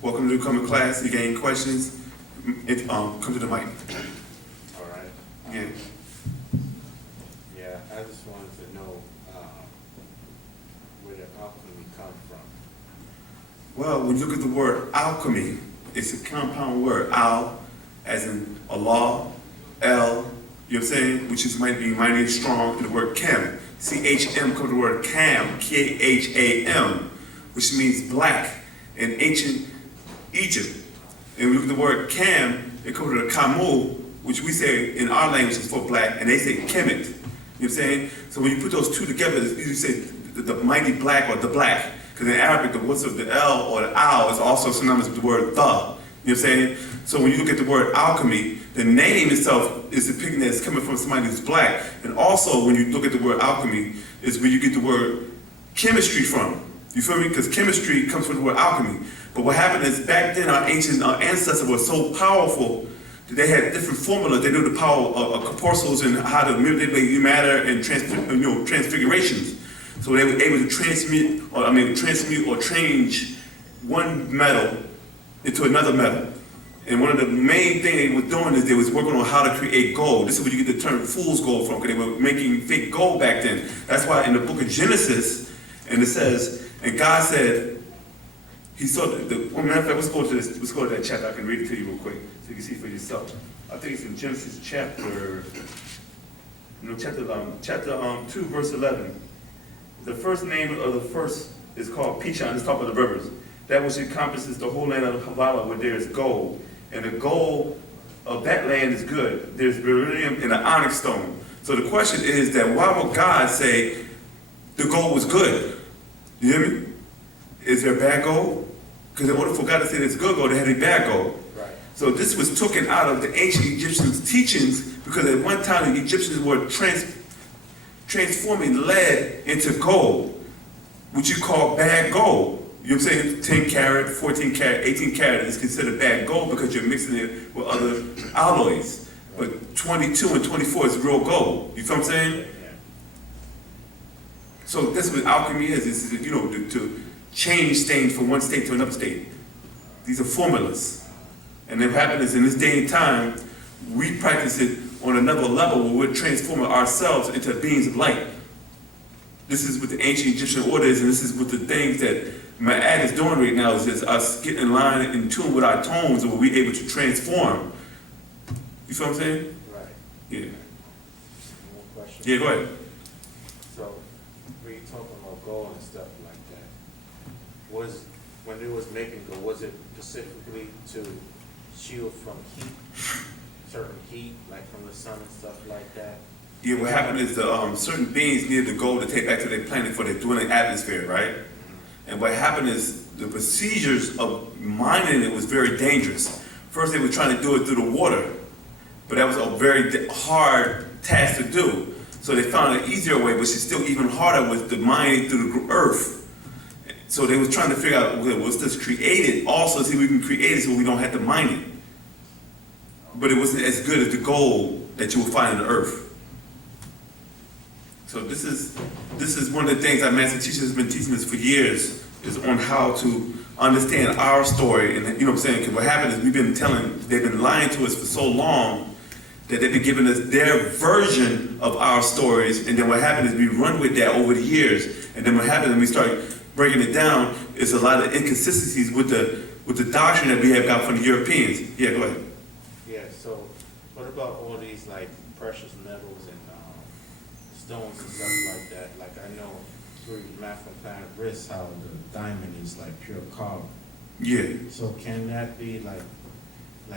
Welcome to come to class. If you got any questions, come to the mic. All right. Yeah. Yeah, I just wanted to know where the alchemy come from. Well, when you look at the word alchemy, it's a compound word. Al, as in Allah, El, you know what I'm saying? Which is might be mighty and strong. And the word chem, C-H-M, comes from the word Cam, K-H-A-M, which means black in ancient Egypt. And when you look at the word Cam, it comes from the Kamu, which we say in our language is for black, and they say Kemet. You know what I'm saying? So when you put those two together, you say the mighty black or the black. Because in Arabic, the what's of the L or the Al is also synonymous with the word the. You know what I'm saying? So when you look at the word alchemy, the name itself is depicting that it's coming from somebody who's black. And also when you look at the word alchemy, is where you get the word chemistry from. You feel me? Because chemistry comes from the word alchemy. But what happened is back then our ancient ancestors were so powerful that they had different formulas. They knew the power of corpuscles and how to manipulate matter and transfigurations. So they were able to transmute or change one metal into another metal. And one of the main things they were doing is they was working on how to create gold. This is where you get the term fool's gold from, because they were making fake gold back then. That's why in the book of Genesis, and it says, and God said, he saw well, matter of fact, let's go to that chapter. I can read it to you real quick so you can see for yourself. I think it's in Genesis chapter 2, verse 11. The first name of the first is called Pt.1. Let's talk about the rivers. That which encompasses the whole land of Havilah, where there is gold. And the gold of that land is good. There's beryllium and an onyx stone. So the question is that why would God say the gold was good? You hear me? Is there bad gold? Because in order for God to say there's good gold, there had to be bad gold. Right. So this was taken out of the ancient Egyptians' teachings, because at one time the Egyptians were transforming lead into gold, which you call bad gold. You know what I'm saying? 10 karat, 14 karat, 18 karat is considered bad gold because you're mixing it with other alloys. But 22 and 24 is real gold. You feel what I'm saying? Yeah. So that's what alchemy is. This is, to change things from one state to another state. These are formulas. And what happens is in this day and time, we practice it on another level where we're transforming ourselves into beings of light. This is what the ancient Egyptian order is, and this is what the things that Ma'at is doing right now is us getting in line, in tune with our tones, and we're able to transform. You feel what I'm saying? Right. Yeah. One question. Yeah, go ahead. So, when you're talking about gold and stuff like that, when they was making gold, was it specifically to shield from heat, certain heat, like from the sun and stuff like that? Yeah, what happened is the certain beings needed the gold to take back to their planet for their dwelling atmosphere, right? And what happened is the procedures of mining it was very dangerous. First, they were trying to do it through the water, but that was a very hard task to do. So they found an easier way, which is still even harder, was the mining through the earth. So they were trying to figure out, okay, what's this created? Also, see, we can create it so we don't have to mine it. But it wasn't as good as the gold that you will find in the earth. So this is one of the things our master teacher has been teaching us for years, is on how to understand our story. And you know what I'm saying? Because what happened is they've been lying to us for so long that they've been giving us their version of our stories. And then what happened is we run with that over the years. And then what happened when we start breaking it down is a lot of inconsistencies with the doctrine that we have got from the Europeans. Yeah, go ahead. Yeah, so what about all these like precious metals and stones and stuff like that? Like I know through Math from Planet Risk how the diamond is like pure carbon. Yeah. So can that be like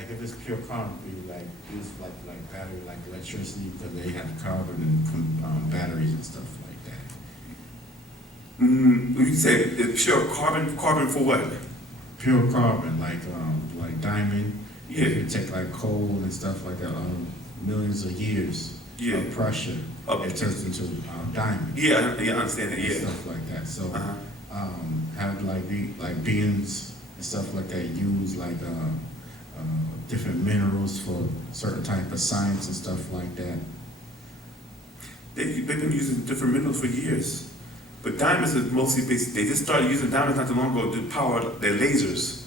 if it's pure carbon, be like used like battery, like electricity, because they have carbon and batteries and stuff like that? You say it's pure carbon. Carbon for what? Pure carbon, like diamond. Yeah. If you take like coal and stuff like that, millions of years of pressure, it turns into diamond. Yeah, I understand that. And Yeah. stuff like that. So have like beings and stuff like that use like different minerals for certain type of science and stuff like that. They've been using different minerals for years. But diamonds are mostly based, they just started using diamonds not too long ago to power their lasers.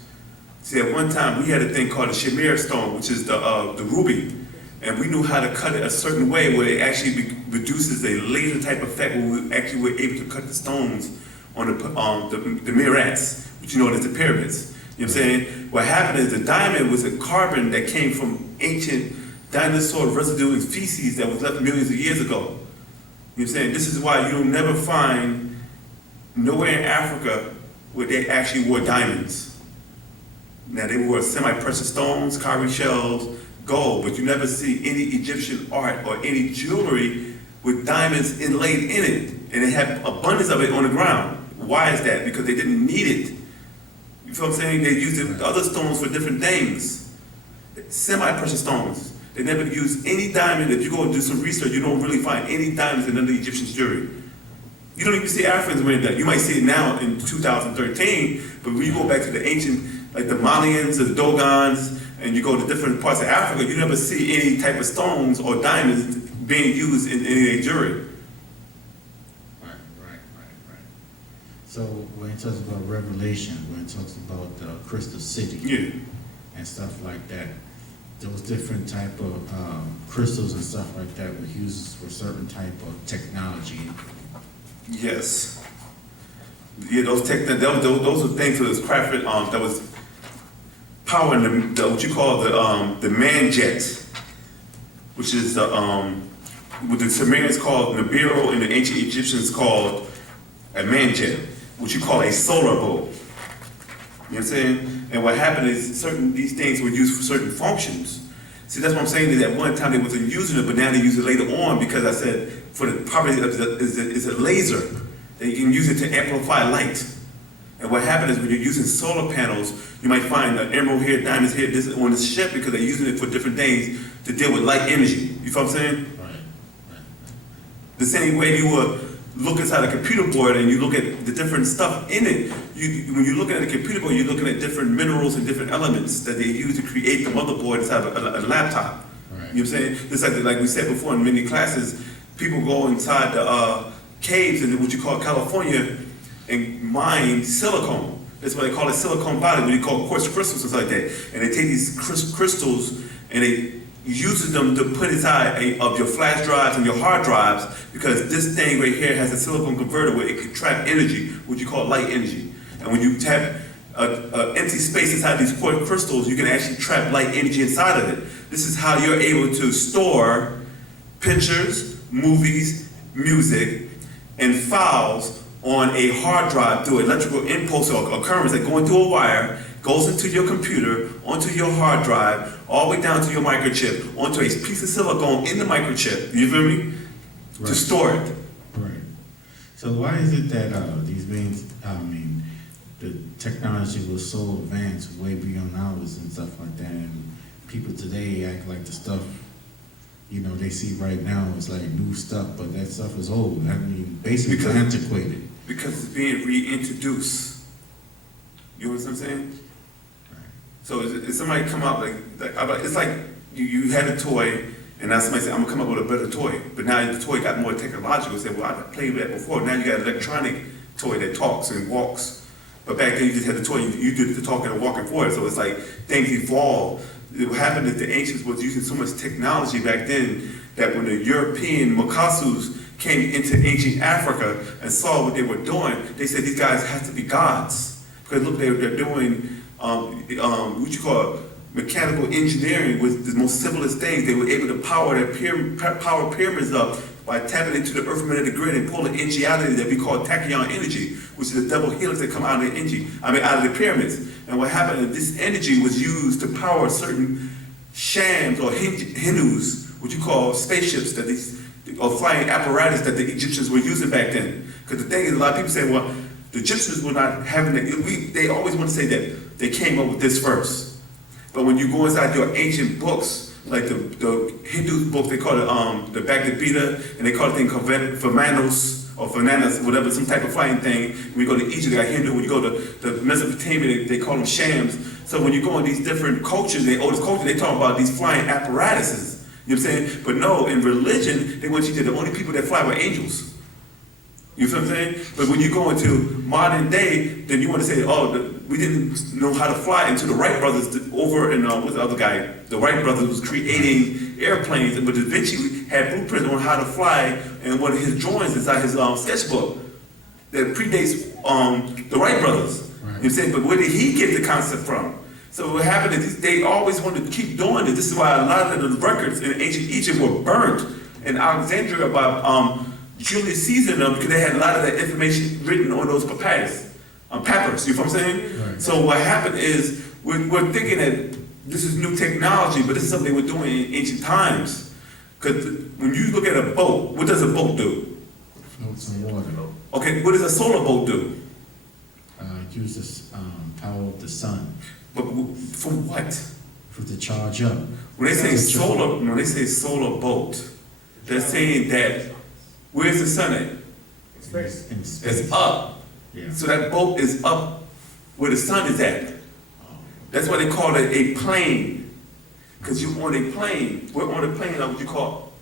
See, at one time, we had a thing called the Shamir stone, which is the ruby. And we knew how to cut it a certain way where it actually produces a laser type effect where we actually were able to cut the stones on the mirrors, which you know as the pyramids. You know what I'm saying? What happened is the diamond was a carbon that came from ancient dinosaur residue and feces that was left millions of years ago. You know what I'm saying? This is why you'll never find nowhere in Africa where they actually wore diamonds. Now they wore semi-precious stones, cowrie shells, gold, but you never see any Egyptian art or any jewelry with diamonds inlaid in it. And they have abundance of it on the ground. Why is that? Because they didn't need it. You feel what I'm saying? They used other stones for different things. Semi-precious stones. They never used any diamond. If you go and do some research, you don't really find any diamonds in none of the Egyptian jewelry. You don't even see Africans wearing that. You might see it now in 2013, but when you go back to the ancient, like the Malians, the Dogons, and you go to different parts of Africa, you never see any type of stones or diamonds being used in any of their jewelry. Right. So when it talks about Revelation, when it talks about the crystal city and stuff like that, those different type of crystals and stuff like that were used for certain type of technology. Yes. Yeah, those are things that was crafted, that was powering what you call the man jet, which is what the Sumerians called Nibiru and the ancient Egyptians called a man jet, which you call a solar boat. You know what I'm saying? And what happened is these things were used for certain functions. See, that's what I'm saying, is at one time they wasn't using it, but now they use it later on because I said for the property is a laser that you can use it to amplify light. And what happened is when you're using solar panels, you might find an emerald here, diamonds here, this on this ship because they're using it for different things to deal with light energy. You feel what I'm saying? Right. The same way you would look inside a computer board and you look at the different stuff in it. When you're looking at a computer board, you're looking at different minerals and different elements that they use to create the motherboard inside a laptop. Right. You know what I'm saying? Just like we said before in many classes, people go inside the caves in what you call California and mine silicone. That's why they call it silicone valley, what you call quartz crystals and stuff like that. And they take these crystals and they use them to put inside of your flash drives and your hard drives because this thing right here has a silicone converter where it can trap energy, what you call light energy. And when you tap an empty space inside these quartz crystals, you can actually trap light energy inside of it. This is how you're able to store pictures, movies, music, and files on a hard drive through electrical impulse or currents that go into a wire, goes into your computer, onto your hard drive, all the way down to your microchip, onto a piece of silicone in the microchip, you feel me? Right. To store it. Right. So why is it that the technology was so advanced way beyond ours and stuff like that, and people today act like the stuff, they see right now is like new stuff, but that stuff is old. Basically antiquated. Because it's being reintroduced. You know what I'm saying? Right. So if somebody come up it's like you had a toy, and now somebody said, I'm gonna come up with a better toy. But now the toy got more technological. Say, well, I played with that before. Now you got an electronic toy that talks and walks. But back then you just had the toy, you did the talking and walking for it. So it's like things evolve. What happened is the ancients was using so much technology back then that when the European Makasus came into ancient Africa and saw what they were doing, they said these guys have to be gods. Because look, they're doing what you call mechanical engineering with the most simplest things. They were able to power pyramids up by tapping into the earth of the grid and pulling energy out of it that we call tachyon energy, which is a double helix that come out of the out of the pyramids. And what happened is this energy was used to power certain shams or Hindus, what you call spaceships, or flying apparatus that the Egyptians were using back then. Because the thing is, a lot of people say, well, the Egyptians were not having it. They always want to say that they came up with this first. But when you go inside your ancient books, like the Hindu books, they call it the Bhagavad Gita, and they call it thing Vimanos or Fananas, whatever, some type of flying thing. When you go to Egypt, they got Hindu. When you go to Mesopotamia, they call them shams. So when you go in these different cultures, they talk about these flying apparatuses. You know what I'm saying? But no, in religion, they want you to the only people that fly were angels. You feel what I'm saying? But when you go into modern day, then you want to say, oh, we didn't know how to fly until the Wright brothers over in what's the other guy? The Wright brothers was creating airplanes, but Da Vinci had blueprints on how to fly, and one of his drawings inside his sketchbook that predates the Wright brothers. Right. You know what I'm saying? But where did he get the concept from? So what happened is they always wanted to keep doing it. This is why a lot of the records in ancient Egypt were burnt in Alexandria by Julius Caesar and them, because they had a lot of that information written on those papyrus. Papyrus, you know what I'm saying? Right. So what happened is we're thinking that this is new technology, but this is something they were doing in ancient times. Because when you look at a boat, what does a boat do? Floats in water. Okay, what does a solar boat do? Uses power of the sun But from what? for the charge up. When they say solar boat, they're saying that where's the sun at? Space. In space. It's up. Yeah. So that boat is up where the sun is at. That's why they call it a plane. Because you're on a plane. We're on a plane of what you call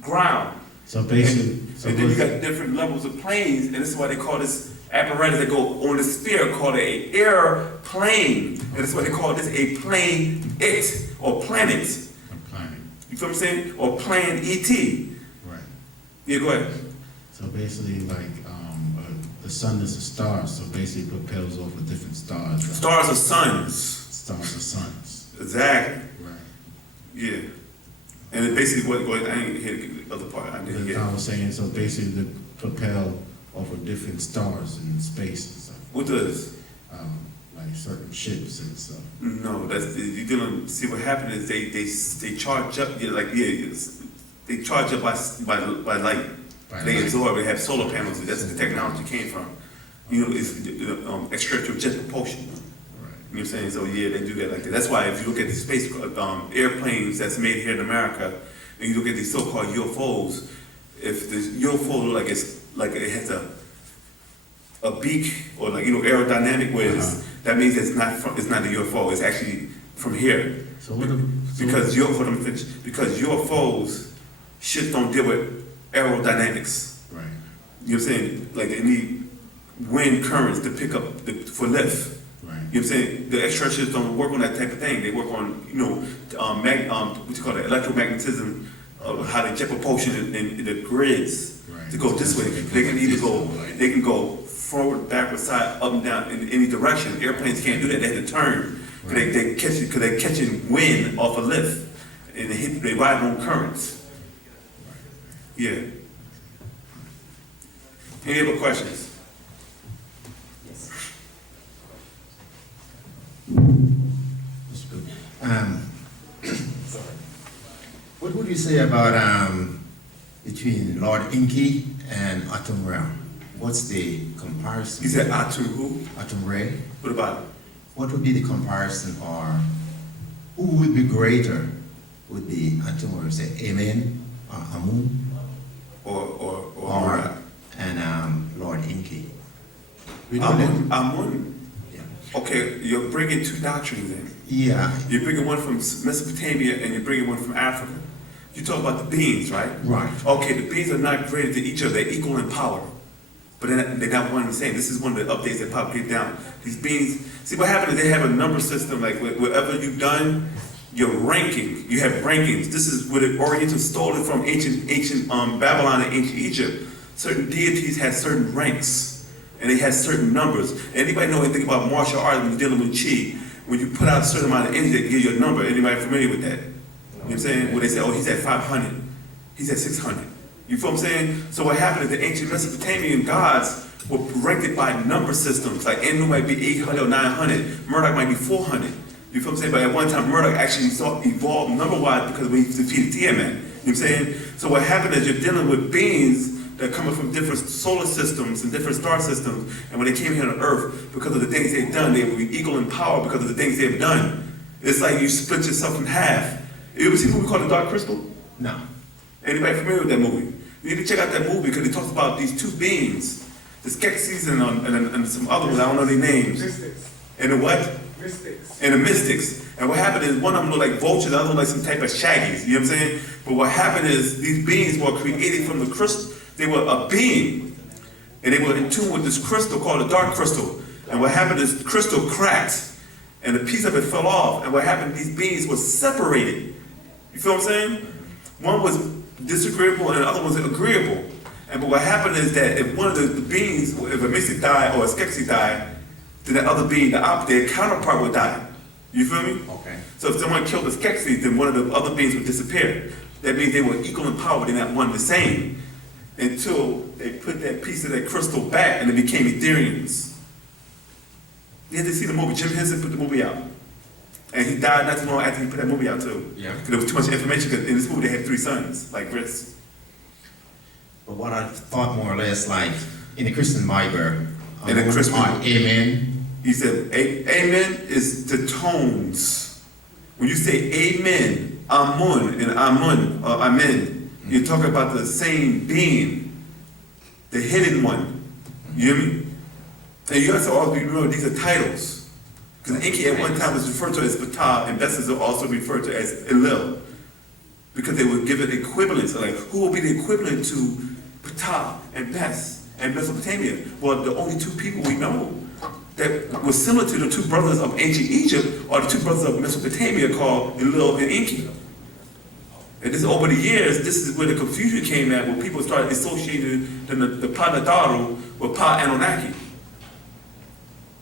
ground. So basically, And then you got different levels of planes, and this is why they call this apparatus that go on the sphere called an airplane. And that's why they call this a plane it or planet. a planet. You feel what I'm saying? Or plan ET. Right. Yeah, go ahead. So basically, like the sun is a star, so basically propels off of different stars. Right? Stars are suns. Stars are suns. Exactly. Right. Yeah. And it basically what I didn't hear the other part. I didn't That's hear. what I was saying. So basically, they propel off of different stars in space and stuff. What does? Like certain ships and stuff. No, that's you dealing. See what happened is they charge up. Yeah, like they charge up by light. By They light. absorb. They have solar panels. That's where the technology came from. You know, it's extraterrestrial jet propulsion. Right. You know what I'm saying? So yeah, they do that like that. That's why if you look at the space airplanes that's made here in America, and you look at these so-called UFOs, if the UFO look like it has a beak or like aerodynamic waves, that means it's not a UFO. It's actually from here. So what? Because let me finish. Because UFOs ships don't deal with aerodynamics. Right. You know what I'm saying? Like they need wind currents to pick up for lift. Right. You know what I'm saying? The extraterrestrials don't work on that type of thing. They work on, what you call it, electromagnetism, how they jet propulsion in the grids Right. to go this way. They can either go forward, backward, side, up and down in any direction. Airplanes can't do that. They have to turn. Right. Because they're catching wind off a lift, and they ride on currents. Yeah. Any other questions? That's good. What would you say about between Lord Inky and Atum Ra? What's the comparison? He said Atu who? Atum Ra. What about it? What would be the comparison, or who would be greater? Would be Atum Ra, say Amen or Amun, Or and Lord Inky? We know that- Amun. Yeah. Okay, you're bringing two doctrines in. Yeah. You're bringing one from Mesopotamia and you're bringing one from Africa. You talk about the beings, right? Right. Okay, the beings are not greater than each other. They're equal in power. But they're not one and the same. This is one of the updates that pop deep down. These beings, see what happened is they have a number system, like whatever you've done, your ranking, you have rankings. This is where the Orientals stole it from ancient Babylon and ancient Egypt. Certain deities had certain ranks, and they had certain numbers. Anybody know anything about martial arts when you're dealing with chi? When you put out a certain amount of energy, they give you a number. Anybody familiar with that? You know what I'm saying? Where they say, oh, he's at 500, he's at 600. You feel what I'm saying? So what happened is the ancient Mesopotamian gods were ranked by number systems. Like Anu might be 800 or 900, Murdoch might be 400. You feel what I'm saying? But at one time, Murdoch actually evolved number-wise because when he defeated Tiamat. You know what I'm saying? So what happened is you're dealing with beings that are coming from different solar systems and different star systems. And when they came here on Earth, because of the things they've done, they will be equal in power because of the things they've done. It's like you split yourself in half. You ever seen a movie called The Dark Crystal? No. Anybody familiar with that movie? You need to check out that movie because it talks about these two beings, the Skeksis and some other ones, I don't know their names. Mystics. And the what? Mystics. And the mystics. And what happened is one of them looked like vultures, the other one like some type of shaggies. You know what I'm saying? But what happened is these beings were created from the crystal. They were a being. And they were in tune with this crystal called the dark crystal. And what happened is crystal cracked, and a piece of it fell off. And what happened, these beings were separated. You feel what I'm saying? One was disagreeable and the other was agreeable. And but what happened is that if one of the beings, if a mystic died or a skeptic died, then the other being, their counterpart would die. You feel me? Okay. So if someone killed a skeptic, then one of the other beings would disappear. That means they were equal in power, they're not one and the same. Until they put that piece of that crystal back and it became Ethereans. You had to see the movie. Jim Henson put the movie out. And he died not too long after he put that movie out too. Yeah. Because there was too much information, because in this movie they had 3 sons, like Chris. But what I thought more or less, like in the Christian Bible, In the Christian Bible. Amen. He said, Amen is the tones. When you say Amen, Amun, and Amun, or Amen, you're talking about the same being, the hidden one. You hear me? And you have to also remember these are titles. Because Enki at one time was referred to as Ptah, and Besses are also referred to as Elil. Because they were given equivalents. So like, who will be the equivalent to Ptah and Bes and Mesopotamia? Well, the only 2 people we know that were similar to the 2 brothers of ancient Egypt are the 2 brothers of Mesopotamia called Elil and Enki. And this over the years, this is where the confusion came at, when people started associating the Pa Nadaru with Pa Anunnaki.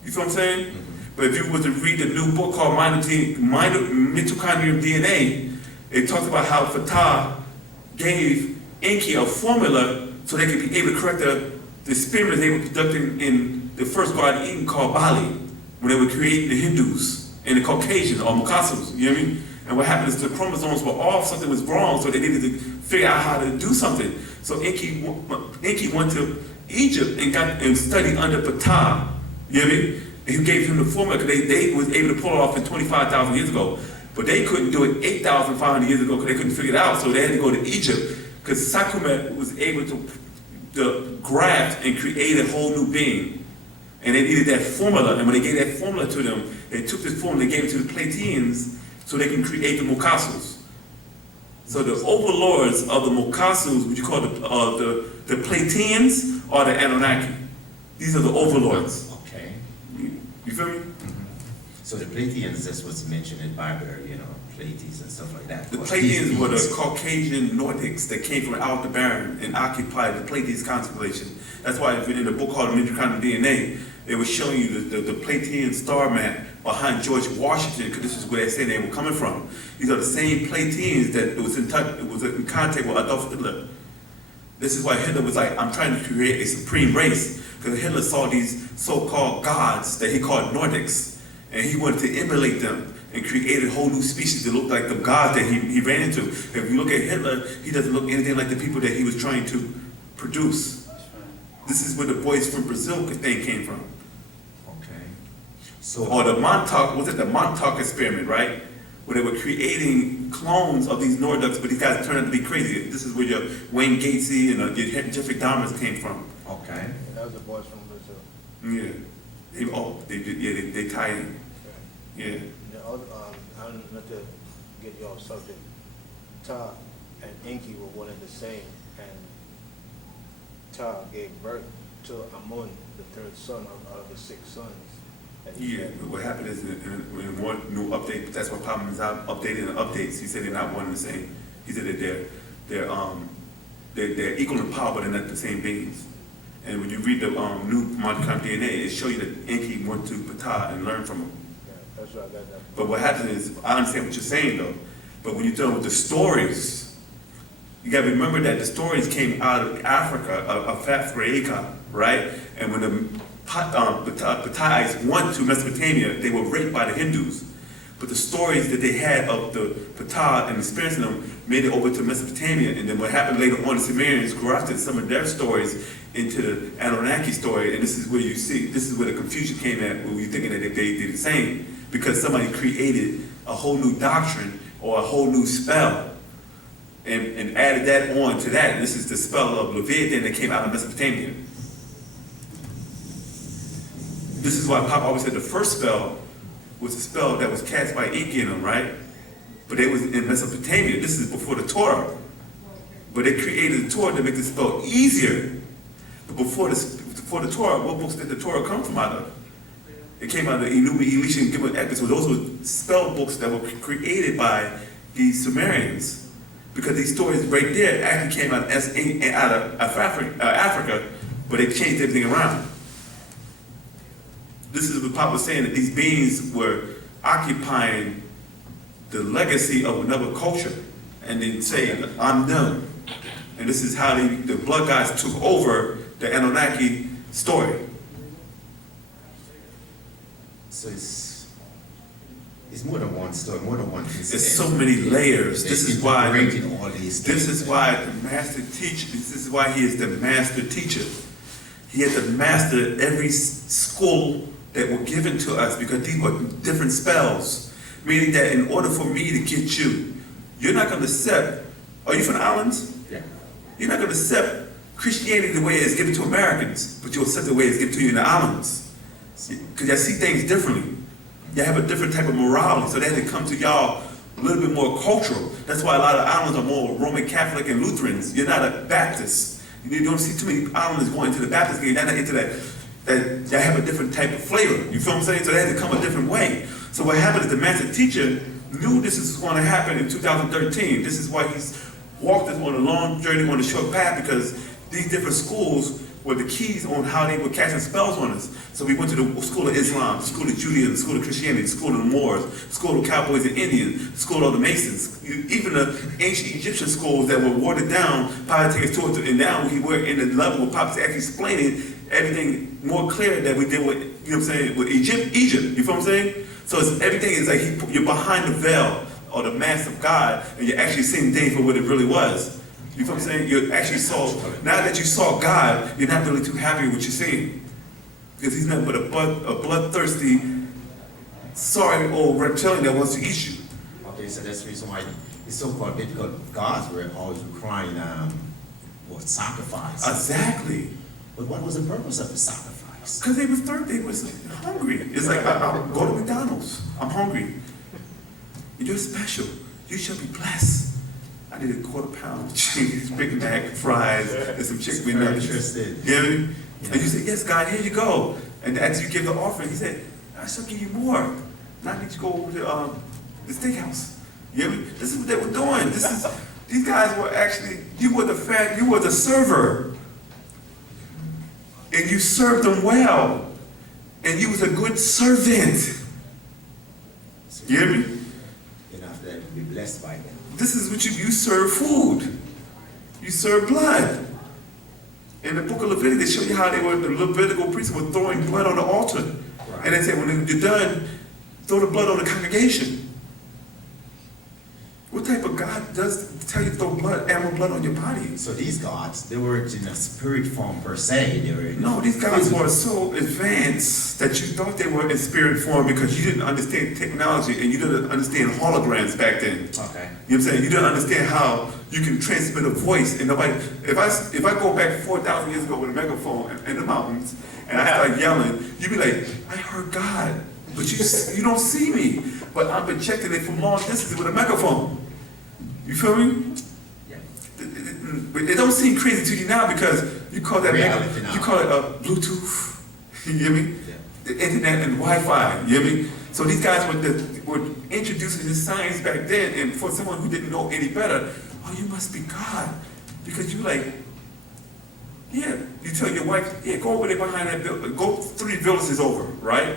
You feel what I'm saying? But if you were to read the new book called Mitochondrial DNA, it talks about how Ptah gave Enki a formula so they could be able to correct the experiments they were conducting in the first Garden of Eden called Bali, when they were creating the Hindus and the Caucasians or Mukasus, you know what I mean? And what happened is the chromosomes were off, something was wrong, so they needed to figure out how to do something. So Enki went to Egypt and studied under Ptah, you know what I mean? And he gave him the formula, because they was able to pull it off in 25,000 years ago. But they couldn't do it 8,500 years ago because they couldn't figure it out, so they had to go to Egypt, because Sakumet was able to graft and create a whole new being. And they needed that formula, and when they gave that formula to them, they took this formula and gave it to the Pleiadians so they can create the Mukasus. So the overlords of the Mukasus, what you call the Pleiadians, are the Anunnaki. These are the overlords. Okay. You feel me? So the Pleiadians, that's what's mentioned in Bible, Pleiades and stuff like that. The But Pleiadians these were the beings- Caucasian Nordics that came from Aldebaran and occupied the Pleiades constellation. That's why in the book called Mitochondrial DNA, they were showing you the Pleiadian star map behind George Washington, because this is where they say they were coming from. These are the same Pleiadians that was in contact with Adolf Hitler. This is why Hitler was like, I'm trying to create a supreme race, because Hitler saw these so-called gods that he called Nordics, and he wanted to emulate them and create a whole new species that looked like the gods that he ran into. If you look at Hitler, he doesn't look anything like the people that he was trying to produce. This is where the boys from Brazil thing came from. Okay. So, Or the Montauk, was it the Montauk experiment, right? Where they were creating clones of these Nordics, but these guys turned out to be crazy. This is where your Wayne Gatesy and your Jeffrey Dahmers came from. okay. And that was the boys from Brazil. Yeah. They tie in. Yeah. The other, I'm not to get you off subject. Ta and Enki were one and the same, and Ta gave birth to Amun, the 3rd son out of the 6 sons. And Yeah, but what happened is in one new update, that's what problem is out updating the updates. He said they're not one and the same. He said that they're equal in power, but they're not the same beings. And when you read the new Mitochondrial DNA, it shows you that Enki went to Ptah and learned from him. Yeah, that's right. I got that. But what happens is, I understand what you're saying though, but when you're dealing with the stories, you gotta remember that the stories came out of Africa, of Africa, right? And when the Ptahs went to Mesopotamia, they were raped by the Hindus. But the stories that they had of the Ptah and experiencing them made it over to Mesopotamia. And then what happened later on, the Sumerians grafted some of their stories into the Anunnaki story. And this is where you see, this is where the confusion came at, where you're thinking that they did the same. Because somebody created a whole new doctrine or a whole new spell and added that on to that. And this is the spell of Leviathan that came out of Mesopotamia. This is why Pop always said the first spell was a spell that was cast by Enki in them, right? But they was in Mesopotamia. This is before the Torah. But they created the Torah to make the spell easier. But before the Torah, what books did the Torah come from out of? It came out of the Aviation, given epics. So those were spell books that were created by the Sumerians, because these stories right there actually came out of Africa, but they changed everything around. This is what Pop was saying, that these beings were occupying the legacy of another culture, and then say, I'm them. And this is how the blood gods took over the Anunnaki story. So it's more than one story, more than one incident. There's so many layers. This is why integrating all these This things. is why the master teacher, this is why he is the master teacher. He had to master every school that were given to us, because these were different spells. Meaning that in order for me to get you, you're not going to accept, are you from the islands? Yeah. You're not going to accept Christianity the way it's given to Americans, but you'll accept the way it's given to you in the islands. Because y'all see things differently. Y'all have a different type of morality, so they had to come to y'all a little bit more cultural. That's why a lot of islands are more Roman Catholic and Lutherans. You're not a Baptist. You don't see too many islanders going to the Baptist game. They're not into that y'all have a different type of flavor. You feel what I'm saying? So they had to come a different way. So what happened is the master teacher knew this is going to happen in 2013. This is why he's walked us on a long journey, on a short path, because these different schools were the keys on how they were casting spells on us. So we went to the school of Islam, the school of Judaism, the school of Christianity, the school of the Moors, the school of Cowboys and Indians, the school of the Masons, even the ancient Egyptian schools that were watered down, probably take us to it, and now we're in the level where Pop's actually explaining everything more clear that we did with, you know what I'm saying, with Egypt, you feel what I'm saying? So everything is like you're behind the veil or the mask of God, and you're actually seeing things for what it really was. You feel what I'm saying? You actually saw, now that you saw God, you're not really too happy with what you're seeing. Because he's nothing but a bloodthirsty, sorry old reptilian that wants to eat you. Okay, so that's the reason why the so-called biblical gods were always requiring sacrifice. Exactly. But what was the purpose of the sacrifice? Because they was thirsty, they was hungry. It's like, I'll go to McDonald's, I'm hungry. You're special, you shall be blessed. I need a quarter-pound cheese, Big Mac, fries, and some chicken. Very interested. You know what I mean? And you say, yes, God, here you go. And as you give the offering, he said, I shall give you more. Now I need you to go over to the steakhouse. You know what I mean? This is what they were doing. These guys were actually, you were the server. And you served them well. And you was a good servant. You hear me? You know, after that, to be blessed by them. This is what you serve food. You serve blood. In the book of Leviticus, they show you how the Levitical priests were throwing blood on the altar. Right. And they said, when you're done, throw the blood on the congregation. What type of God does tell you to throw animal blood on your body? So these gods, they weren't in a spirit form per se. They were. No, these gods were so advanced that you thought they were in spirit form because you didn't understand technology and you didn't understand holograms back then. Okay. You know what I'm saying? You didn't understand how you can transmit a voice and nobody. If I go back 4,000 years ago with a megaphone in the mountains and I start yelling, you'd be like, I heard God, but you don't see me. But I'm projecting it from long distance with a megaphone. You feel me? Yeah. It don't seem crazy to you now because you call that you call it Bluetooth. You hear me? Yeah. The internet and Wi-Fi. You hear me? So these guys were introducing this science back then, and for someone who didn't know any better, oh, you must be God, because you like, yeah. You tell your wife, yeah, go over there behind that building, go 3 villages over, right?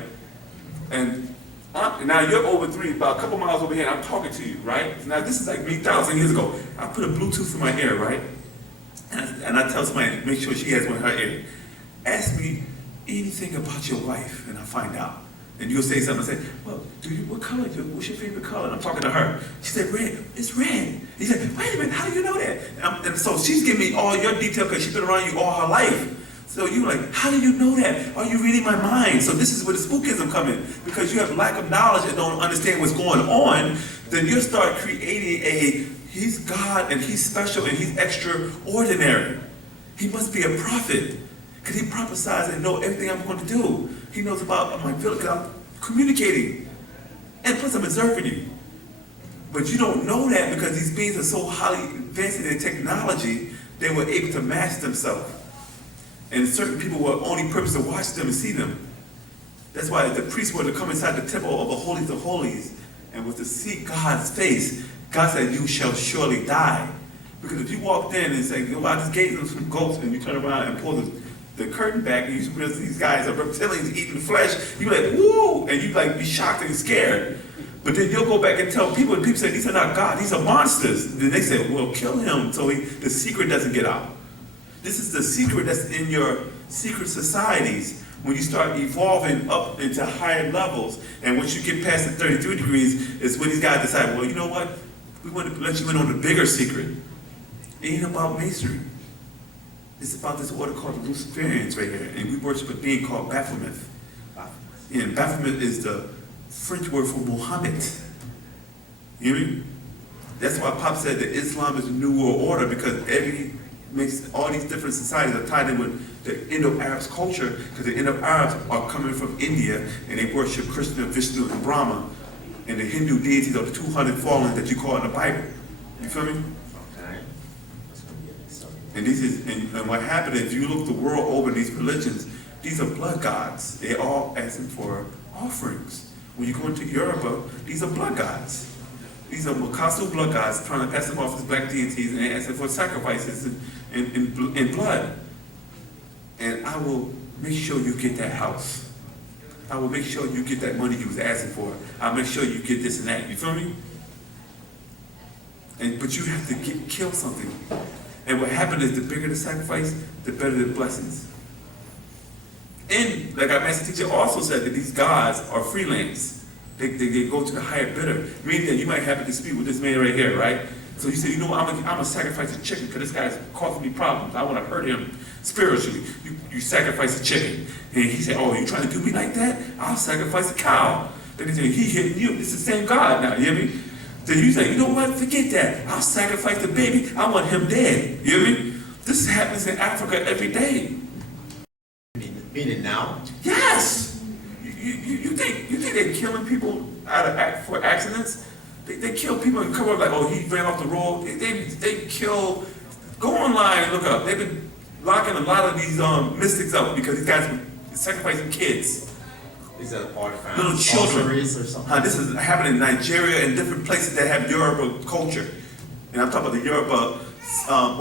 And now you're over 3, about a couple miles over here, and I'm talking to you, right? Now this is like me 1,000 years ago. I put a Bluetooth in my ear, right? And I tell somebody, make sure she has one in her ear. Ask me anything about your wife, and I'll find out. And you'll say something, and say, well, what color, what's your favorite color? And I'm talking to her. She said, red, it's red. He said, wait a minute, how do you know that? And so she's giving me all your detail because she's been around you all her life. So you like, how do you know that? Are you reading my mind? So this is where the spookism come in. Because you have lack of knowledge and don't understand what's going on, then you start creating he's God and he's special and he's extraordinary. He must be a prophet. Because he prophesies and knows everything I'm going to do. He knows about my village, because I'm communicating. And plus I'm observing you. But you don't know that because these beings are so highly advanced in their technology, they were able to mask themselves. And certain people were only purpose to watch them and see them. That's why the priests were to come inside the temple of the holies of holies and was to see God's face. God said, you shall surely die. Because if you walked in and said, I just gave them some goats, and you turn around and pull the curtain back, and you realize these guys are reptilians eating flesh, you're like, woo! And you like be shocked and scared. But then you'll go back and tell people, and people say, these are not God, these are monsters. Then they say, well, kill him so the secret doesn't get out. This is the secret that's in your secret societies when you start evolving up into higher levels. And once you get past the 33 degrees, is when these guys decide, well, you know what? We want to let you in on the bigger secret. It ain't about masonry. It's about this order called the Luciferians right here. And we worship a being called Baphomet. And Baphomet is the French word for Muhammad. You hear me? That's why Pop said that Islam is a new world order, because makes all these different societies are tied in with the Indo-Arab culture, because the Indo-Arabs are coming from India and they worship Krishna, Vishnu, and Brahma, and the Hindu deities are the 200 fallen that you call in the Bible. You feel me? Okay. And what happened is, you look the world over, these religions, these are blood gods. They all asking for offerings. When you go into Europe, these are blood gods. These are Makasu blood gods trying to pass them off as black deities, and asking for sacrifices in blood. And I will make sure you get that house. I will make sure you get that money you was asking for. I'll make sure you get this and that. You feel me? But you have to kill something. And what happened is, the bigger the sacrifice, the better the blessings. And like our master teacher also said, that these gods are freelance. They go to the higher bidder. Meaning that you might happen to speak with this man right here, right? So you say, you know what, I'm gonna sacrifice a chicken because this guy's causing me problems. I want to hurt him spiritually. You sacrifice a chicken. And he said, oh, you trying to do me like that? I'll sacrifice a cow. Then he said, he hitting you. It's the same God now, you hear me? Then you say, you know what, forget that. I'll sacrifice the baby. I want him dead. You hear me? This happens in Africa every day. Meaning now? Yes! You think they're killing people for accidents? They kill people and cover up like, oh, he ran off the road. They kill. Go online and look up. They've been locking a lot of these mystics up because these guys were sacrificing kids. Is that artifact? Little children. Or something? This is happening in Nigeria and different places that have Yoruba culture. And I'm talking about the Yoruba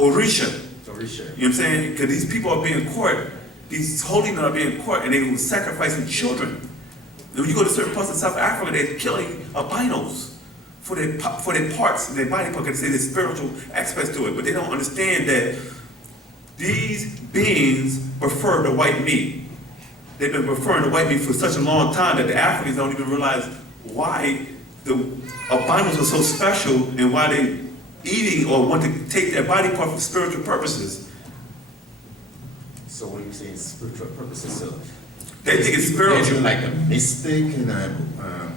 Orisha. Orisha. You know what I'm saying? Because these people are being caught. These holy men are being caught, and they were sacrificing children. And when you go to certain parts of South Africa, they're killing albinos for their parts, their body part, because they say there's spiritual aspects to it. But they don't understand that these beings prefer the white meat. They've been preferring the white meat for such a long time that the Africans don't even realize why the albinos are so special and why they eating or want to take their body part for spiritual purposes. So when you say spiritual purposes, so They think it's spiritual. like a mystic, and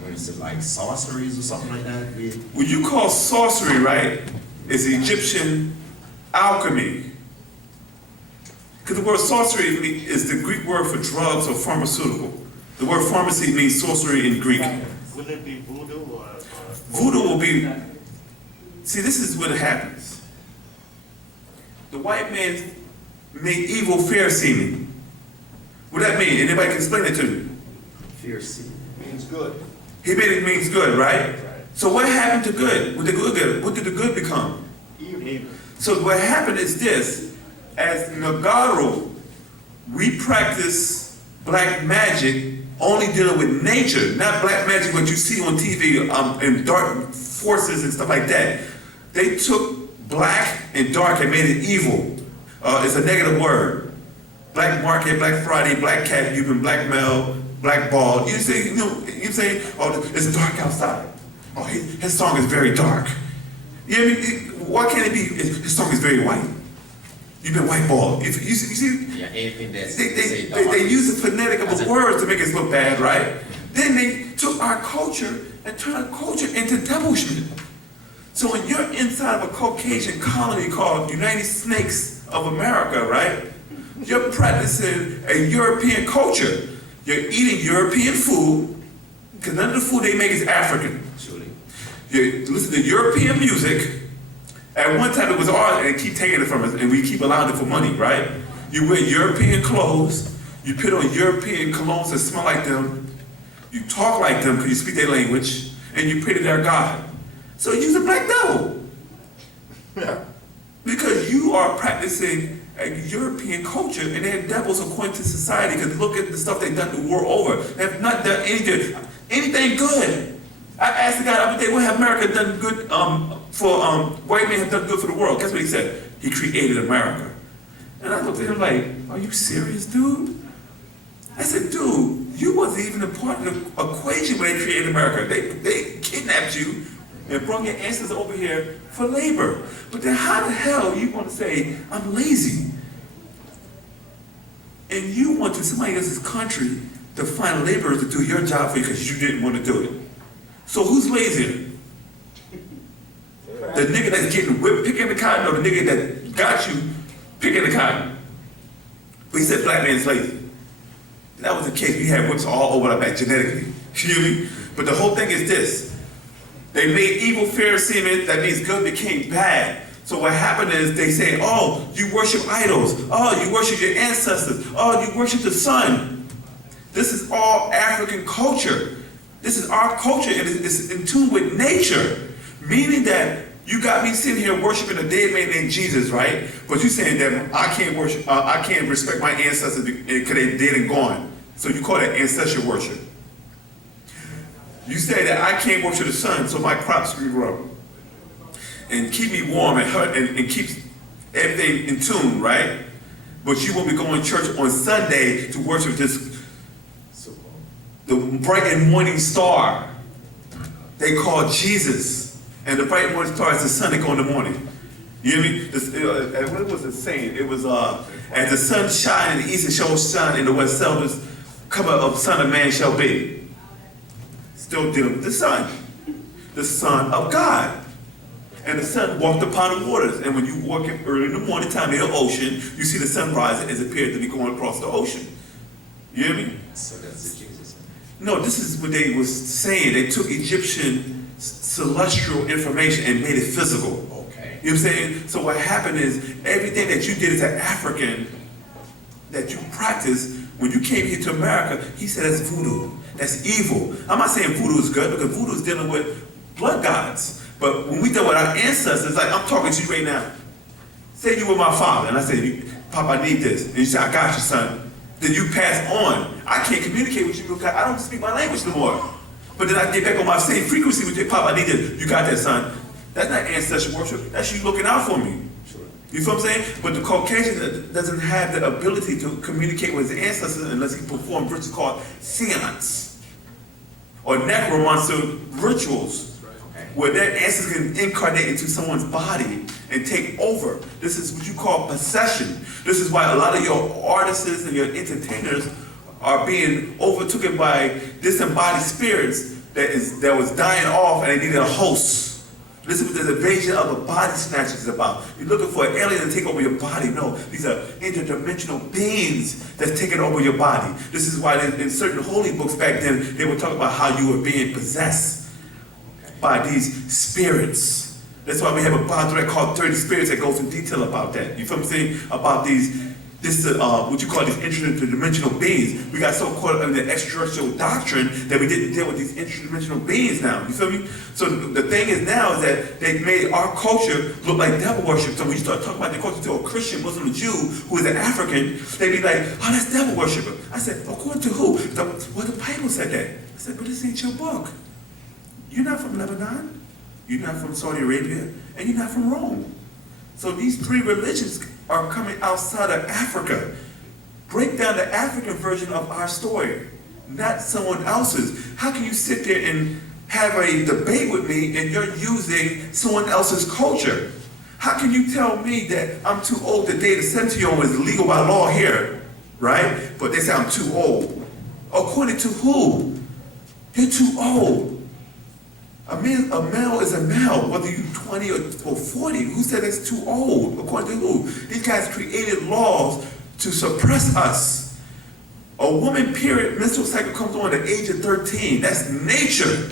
when you say like sorceries or something like that. What you call sorcery, right, is Egyptian alchemy. Because the word sorcery is the Greek word for drugs or pharmaceutical. The word pharmacy means sorcery in Greek. Would it be voodoo or? Voodoo will be, see, this is what happens. The white man made evil fair seeming. What that mean? Anybody can explain it to me? Fierce. Means good. He made it means good, right? Right. So what happened to good? What did the good become? Evil. So what happened is this: as Nagaru, we practice black magic only dealing with nature, not black magic what you see on TV and dark forces and stuff like that. They took black and dark and made it evil. It's a negative word. Black market, black Friday, black cat, you've been blackmailed, blackballed. You say, oh, it's dark outside. Oh, his song is very dark. You know what I mean? Why can't it be, his song is very white? You've been whiteballed. You see? Yeah, anything that's They use the phonetic of the words to make us look bad, right? Then they took our culture and turned our culture into devilshment. So when you're inside of a Caucasian colony called United Snakes of America, right? You're practicing a European culture. You're eating European food, because none of the food they make is African. Surely. You listen to European music. At one time it was art, and they keep taking it from us, and we keep allowing it for money, right? You wear European clothes, You put on European colognes that smell like them. You talk like them because you speak their language, and you pray to their God. So you're a black devil. Yeah. Because you are practicing a European culture, and they're devils according to society. Because look at the stuff they've done the world over. They have not done anything good. I asked the guy the other day, what have America done good for white men have done good for the world? Guess what he said? He created America. And I looked at him like, are you serious, dude? I said, dude, you wasn't even a part of the equation when they created America. They kidnapped you and brought your ancestors over here for labor. But then how the hell you want to say, I'm lazy? And you want to somebody else's country to find laborers to do your job for you because you didn't want to do it. So who's lazier? The nigga that's getting whipped picking the cotton, or the nigga that got you picking the cotton? But he said black man's lazy. That was the case. We had whips all over our back genetically. You hear me? But the whole thing is this. They made evil fair seem, that means good became bad. So what happened is they say, oh, you worship idols. Oh, you worship your ancestors. Oh, you worship the sun. This is all African culture. This is our culture, and it's in tune with nature. Meaning that you got me sitting here worshiping a dead man named Jesus, right? But you saying that I can't worship, I can't respect my ancestors because they're dead and gone. So you call that ancestral worship. You say that I can't worship the sun, so my crops can grow and keep me warm and keep everything in tune, right? But you won't be going to church on Sunday to worship the bright and morning star they call Jesus. And the bright morning star is the sun that go in the morning. You hear me? What was it saying? It was, as the sun shine in the east, it shall shine in the west, so this cover of Son of Man shall be. Still dealing with the Son of God. And the sun walked upon the waters. And when you walk in early in the morning time near the ocean, you see the sun rising as it appeared to be going across the ocean. You hear me? So that's the Jesus. No, this is what they was saying. They took Egyptian celestial information and made it physical. Okay. You know what I'm saying? So what happened is everything that you did as an African, that you practiced, when you came here to America, he said that's voodoo. That's evil. I'm not saying voodoo is good, because voodoo is dealing with blood gods. But when we deal with our ancestors, like I'm talking to you right now. Say you were my father, and I say, Papa, I need this. And you say, I got you, son. Then you pass on. I can't communicate with you because I don't speak my language no more. But then I get back on my same frequency with you. Papa, I need this. You got that, son. That's not ancestral worship. That's you looking out for me. Sure. You feel what I'm saying? But the Caucasian doesn't have the ability to communicate with his ancestors unless he performs rituals called seance or necromancer rituals, where their ancestors can incarnate into someone's body and take over. This is what you call possession. This is why a lot of your artists and your entertainers are being overtaken by disembodied spirits that was dying off and they needed a host. This is what the invasion of the body snatchers is about. You're looking for an alien to take over your body. No, these are interdimensional beings that's taking over your body. This is why in certain holy books back then, they would talk about how you were being possessed by these spirits. That's why we have a Padre called 30 Spirits that goes in detail about that. You feel what I'm saying? About what you call these interdimensional beings. We got so caught up in the extraterrestrial doctrine that we didn't deal with these interdimensional beings now. You feel me? So the thing is now is that they made our culture look like devil worship. So when you start talking about the culture to a Christian, Muslim, or Jew who is an African, they be like, oh, that's devil worshiper. I said, according to who? Well, the Bible said that. I said, but this ain't your book. You're not from Lebanon, you're not from Saudi Arabia, and you're not from Rome. So these three religions are coming outside of Africa. Break down the African version of our story, not someone else's. How can you sit there and have a debate with me and you're using someone else's culture? How can you tell me that I'm too old to date a 17-year-old is illegal by law here, right? But they say I'm too old. According to who? You're too old. A male is a male, whether you're 20 or 40. Who said it's too old? According to who? These guys created laws to suppress us. A woman period, menstrual cycle comes on at the age of 13. That's nature.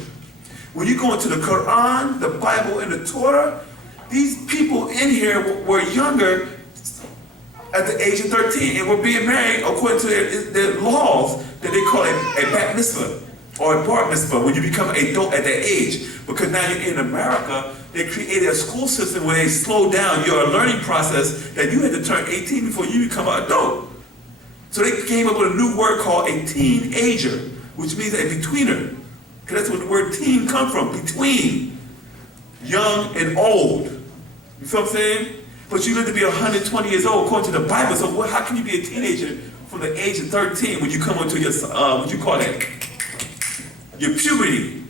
When you go into the Quran, the Bible, and the Torah, these people in here were younger at the age of 13 and were being married according to their laws that they call it a bat mitzvah or a bar mitzvah when you become an adult at that age. Because now you're in America, they created a school system where they slowed down your learning process that you had to turn 18 before you become an adult. So they came up with a new word called a teenager, which means a betweener. Because that's where the word teen comes from, between young and old. You feel what I'm saying? But you live to be 120 years old according to the Bible. So how can you be a teenager from the age of 13 when you come into your, what you call that? Your puberty,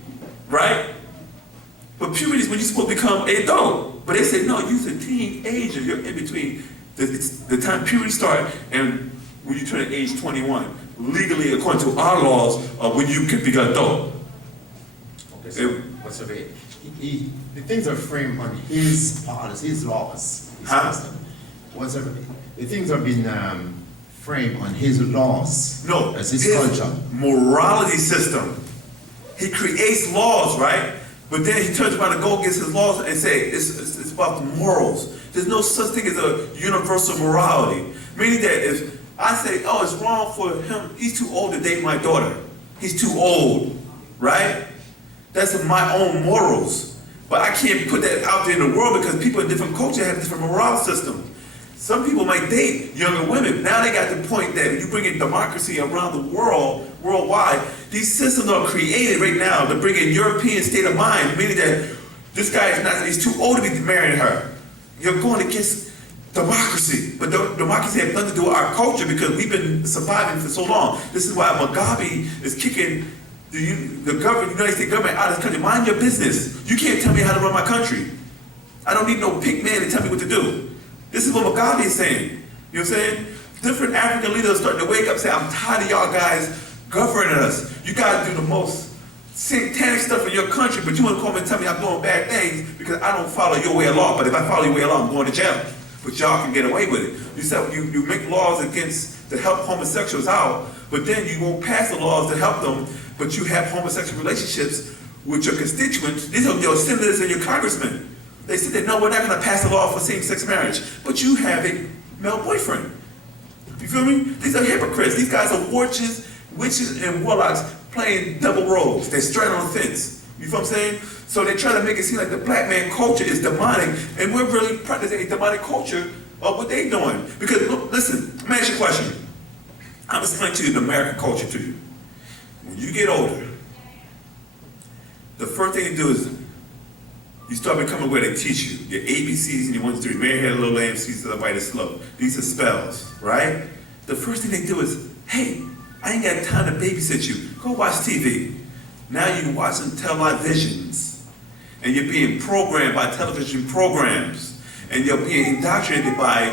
right? But puberty is when you're supposed to become an adult. But they say, no, you're a teenager. You're in between the time puberty starts and when you turn to age 21. Legally, according to our laws, when you can become an adult. Okay, so what's of it? The things are framed on his policies, his laws. His Huh? custom. What's of it? The things are being framed on his laws. No, as his culture. morality system. He creates laws, right? But then he turns around and go against his laws and say it's about the morals. There's no such thing as a universal morality. Meaning that if I say, oh, it's wrong for him, he's too old to date my daughter. He's too old, right? That's my own morals. But I can't put that out there in the world because people in different cultures have different moral systems. Some people might date younger women. Now they got the point that when you bring in democracy around the world, worldwide, these systems are created right now to bring in European state of mind, meaning that this guy is not, he's too old to be marrying her. You're going against democracy. But democracy has nothing to do with our culture because we've been surviving for so long. This is why Mugabe is kicking the government, United States government out of this country. Mind your business. You can't tell me how to run my country. I don't need no pink man to tell me what to do. This is what Mugabe is saying. You know what I'm saying? Different African leaders are starting to wake up and say, I'm tired of y'all guys governing us. You guys do the most satanic stuff in your country, but you want to come and tell me I'm doing bad things because I don't follow your way of law. But if I follow your way of law, I'm going to jail. But y'all can get away with it. You said you make laws against to help homosexuals out, but then you won't pass the laws to help them, but you have homosexual relationships with your constituents. These are your senators and your congressmen. They said that, no, we're not going to pass a law for same-sex marriage, but you have a male boyfriend. You feel me? These are hypocrites. These guys are witches and warlocks playing double roles. They're straight on the fence. You feel what I'm saying? So they try to make it seem like the black man culture is demonic, and we're really practicing a demonic culture of what they're doing. Because, look, listen, let me ask you a question. I'm explaining to you the American culture to you. When you get older, the first thing you do is you start becoming where they teach you. Your ABCs and your 1, 2, 3. Mary had a little lamb, C's the white is slow. These are spells, right? The first thing they do is, hey, I ain't got time to babysit you. Go watch TV. Now you're watching televisions. And you're being programmed by television programs. And you're being indoctrinated by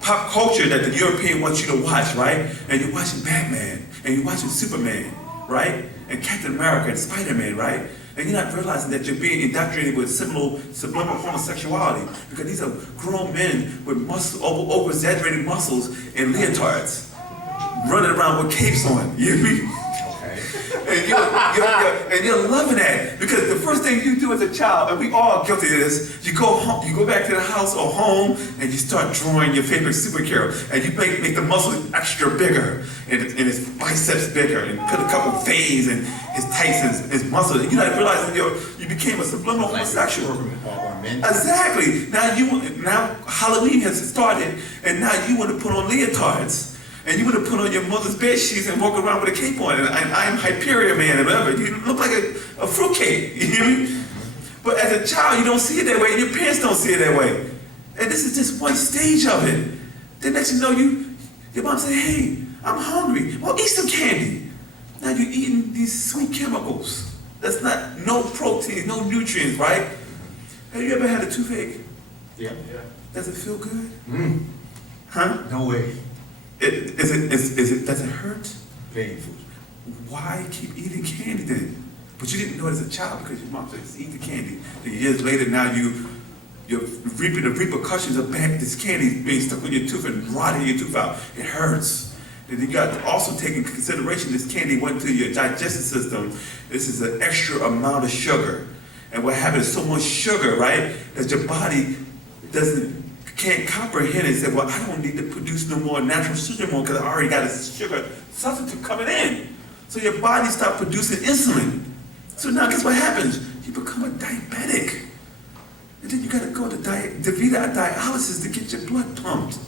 pop culture that the European wants you to watch, right? And you're watching Batman. And you're watching Superman, right? And Captain America and Spider-Man, right? And you're not realizing that you're being indoctrinated with subliminal homosexuality because these are grown men with over-exaggerated muscles and leotards running around with capes on. You hear me? Okay. And you're loving that because the first thing you do as a child, and we all guilty of this, you go home, you go back to the house or home, and you start drawing your favorite superhero, and you make the muscles extra bigger, and his biceps bigger, and put a couple veins in his tights, his muscles, and you're not realizing you became a subliminal homosexual. Exactly. Now Halloween has started, and now you want to put on leotards. And you would have put on your mother's bed sheets and walk around with a cape on. And I'm Hyperion Man and whatever. You look like a fruitcake. You hear me? But as a child, you don't see it that way, and your parents don't see it that way. And this is just one stage of it. Then next you know, your mom say, hey, I'm hungry. Well, eat some candy. Now you're eating these sweet chemicals. That's not, no protein, no nutrients, right? Have you ever had a toothache? Yeah. Does it feel good? Huh? No way. Does it hurt? Plain food. Why keep eating candy then? But you didn't know it as a child because your mom said, eat the candy. Then years later, now you're reaping the repercussions of this candy being stuck on your tooth and rotting your tooth out. It hurts. And you got to also take into consideration this candy went to your digestive system. This is an extra amount of sugar. And what happens is so much sugar, right, that your body doesn't can't comprehend it and say, well, I don't need to produce no more natural sugar anymore because I already got a sugar substitute coming in. So your body stops producing insulin. So now guess what happens? You become a diabetic. And then you gotta go to dialysis to get your blood pumped.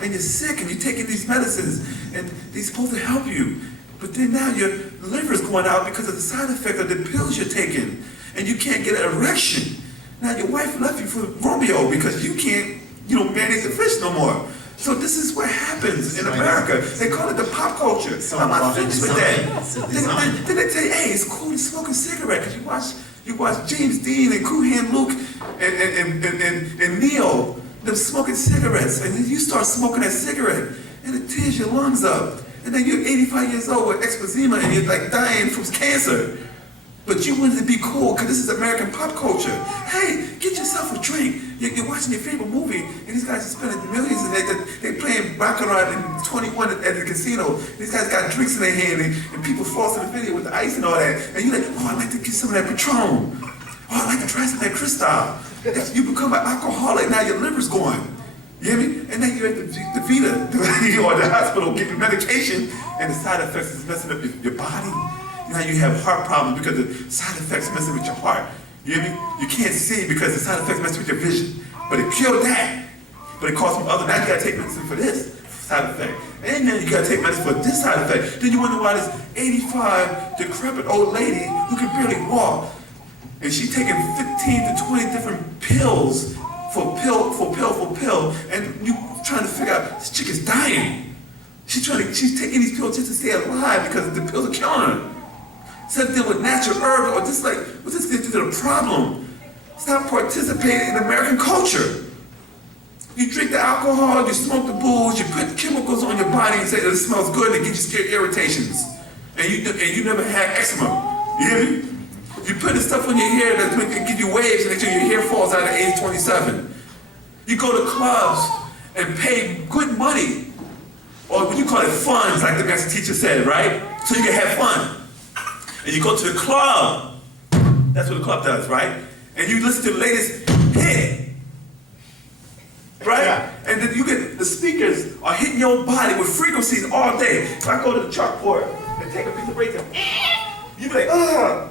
And you're sick and you're taking these medicines and they're supposed to help you. But then now your liver's going out because of the side effect of the pills you're taking. And you can't get an erection. Now your wife left you for Romeo because you can't, manage the fish no more. So this is what happens in America. They call it the pop culture. I'm not finished with that. Then they tell you, hey, it's cool to smoke a cigarette because you watch James Dean and Cool Hand Luke and Neo, them smoking cigarettes. And then you start smoking that cigarette and it tears your lungs up. And then you're 85 years old with emphysema and you're like dying from cancer. But you wanted to be cool because this is American pop culture. Hey, get yourself a drink. You're watching your favorite movie and these guys are spending millions and they're playing baccarat in 21 at the casino. These guys got drinks in their hand and people floss in the video with the ice and all that. And you're like, oh, I'd like to get some of that Patron. Oh, I'd like to try some of that Cristal. You become an alcoholic, now your liver's going. You hear me? And then you're at the Vita or the hospital getting medication and the side effects is messing up your body. Now you have heart problems because the side effects messing with your heart. You hear me? You can't see because the side effects mess with your vision. But it killed that. But it caused some other, now you gotta take medicine for this side effect. And then you gotta take medicine for this side effect. Then you wonder why this 85 decrepit old lady who can barely walk, and she's taking 15 to 20 different pills for pill, and you trying to figure out, this chick is dying. She's taking these pills just to stay alive because the pills are killing her. Instead of dealing with natural herbs or just like, what's this going to do to the problem? Stop participating in American culture. You drink the alcohol, you smoke the booze, you put chemicals on your body and say that it smells good and it gives you skin irritations. And you never had eczema. You hear me? You put the stuff on your hair that's going to give you waves until your hair falls out at age 27. You go to clubs and pay good money, or what you call it funds, like the master teacher said, right? So you can have fun. And you go to the club. That's what the club does, right? And you listen to the latest hit. Right? Yeah. And then you get, the speakers are hitting your body with frequencies all day. If I go to the chalkboard and take a piece of break, you be like,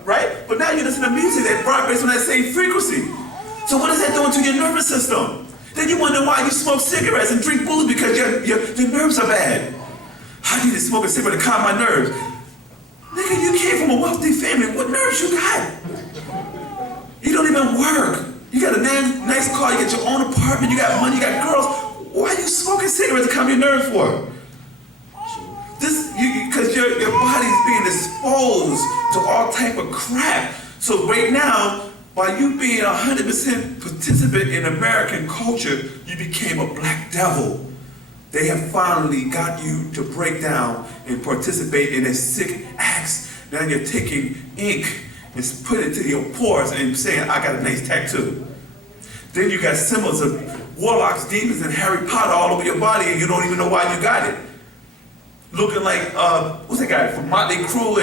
right? But now you listen to music that vibrates on that same frequency. So what is that doing to your nervous system? Then you wonder why you smoke cigarettes and drink booze because your nerves are bad. I need to smoke a cigarette to calm my nerves. Nigga, you came from a wealthy family. What nerves you got? You don't even work. You got a nice car, you got your own apartment, you got money, you got girls. Why are you smoking cigarettes to calm your nerves for? Because your body's being exposed to all type of crap. So right now, by you being 100% participant in American culture, you became a black devil. They have finally got you to break down and participate in their sick acts. Now you're taking ink and put it to your pores and saying, I got a nice tattoo. Then you got symbols of warlocks, demons, and Harry Potter all over your body and you don't even know why you got it. Looking like, what's that guy from Motley Crue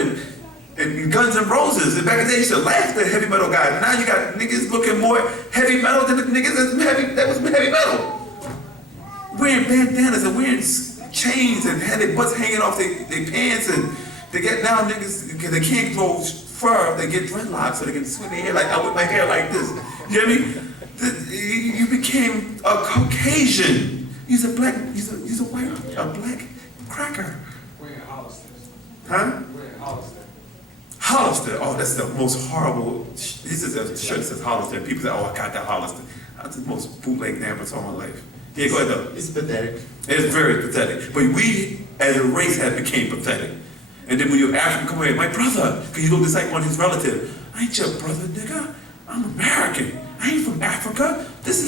and Guns N' Roses. And back in the day, you used to laugh at the heavy metal guys. Now you got niggas looking more heavy metal than the niggas that was heavy metal. Wearing bandanas and wearing chains and had their butts hanging off their pants, and they get now niggas, because they can't grow fur, they get dreadlocks so they can swing their hair like, I whip my hair like this. You hear me? You became a Caucasian. He's a black cracker. Wearing Hollister. Huh? Wearing Hollister. Hollister, oh, that's the most horrible. This is a shirt that says Hollister. People say, oh, I got that Hollister. That's the most bootleg name I saw in my life. Yeah, go ahead though. It's pathetic. It's very pathetic. But we, as a race, have became pathetic. And then when you're African, come away, my brother, because you look just like one of his relatives. I ain't your brother, nigga. I'm American. I ain't from Africa. This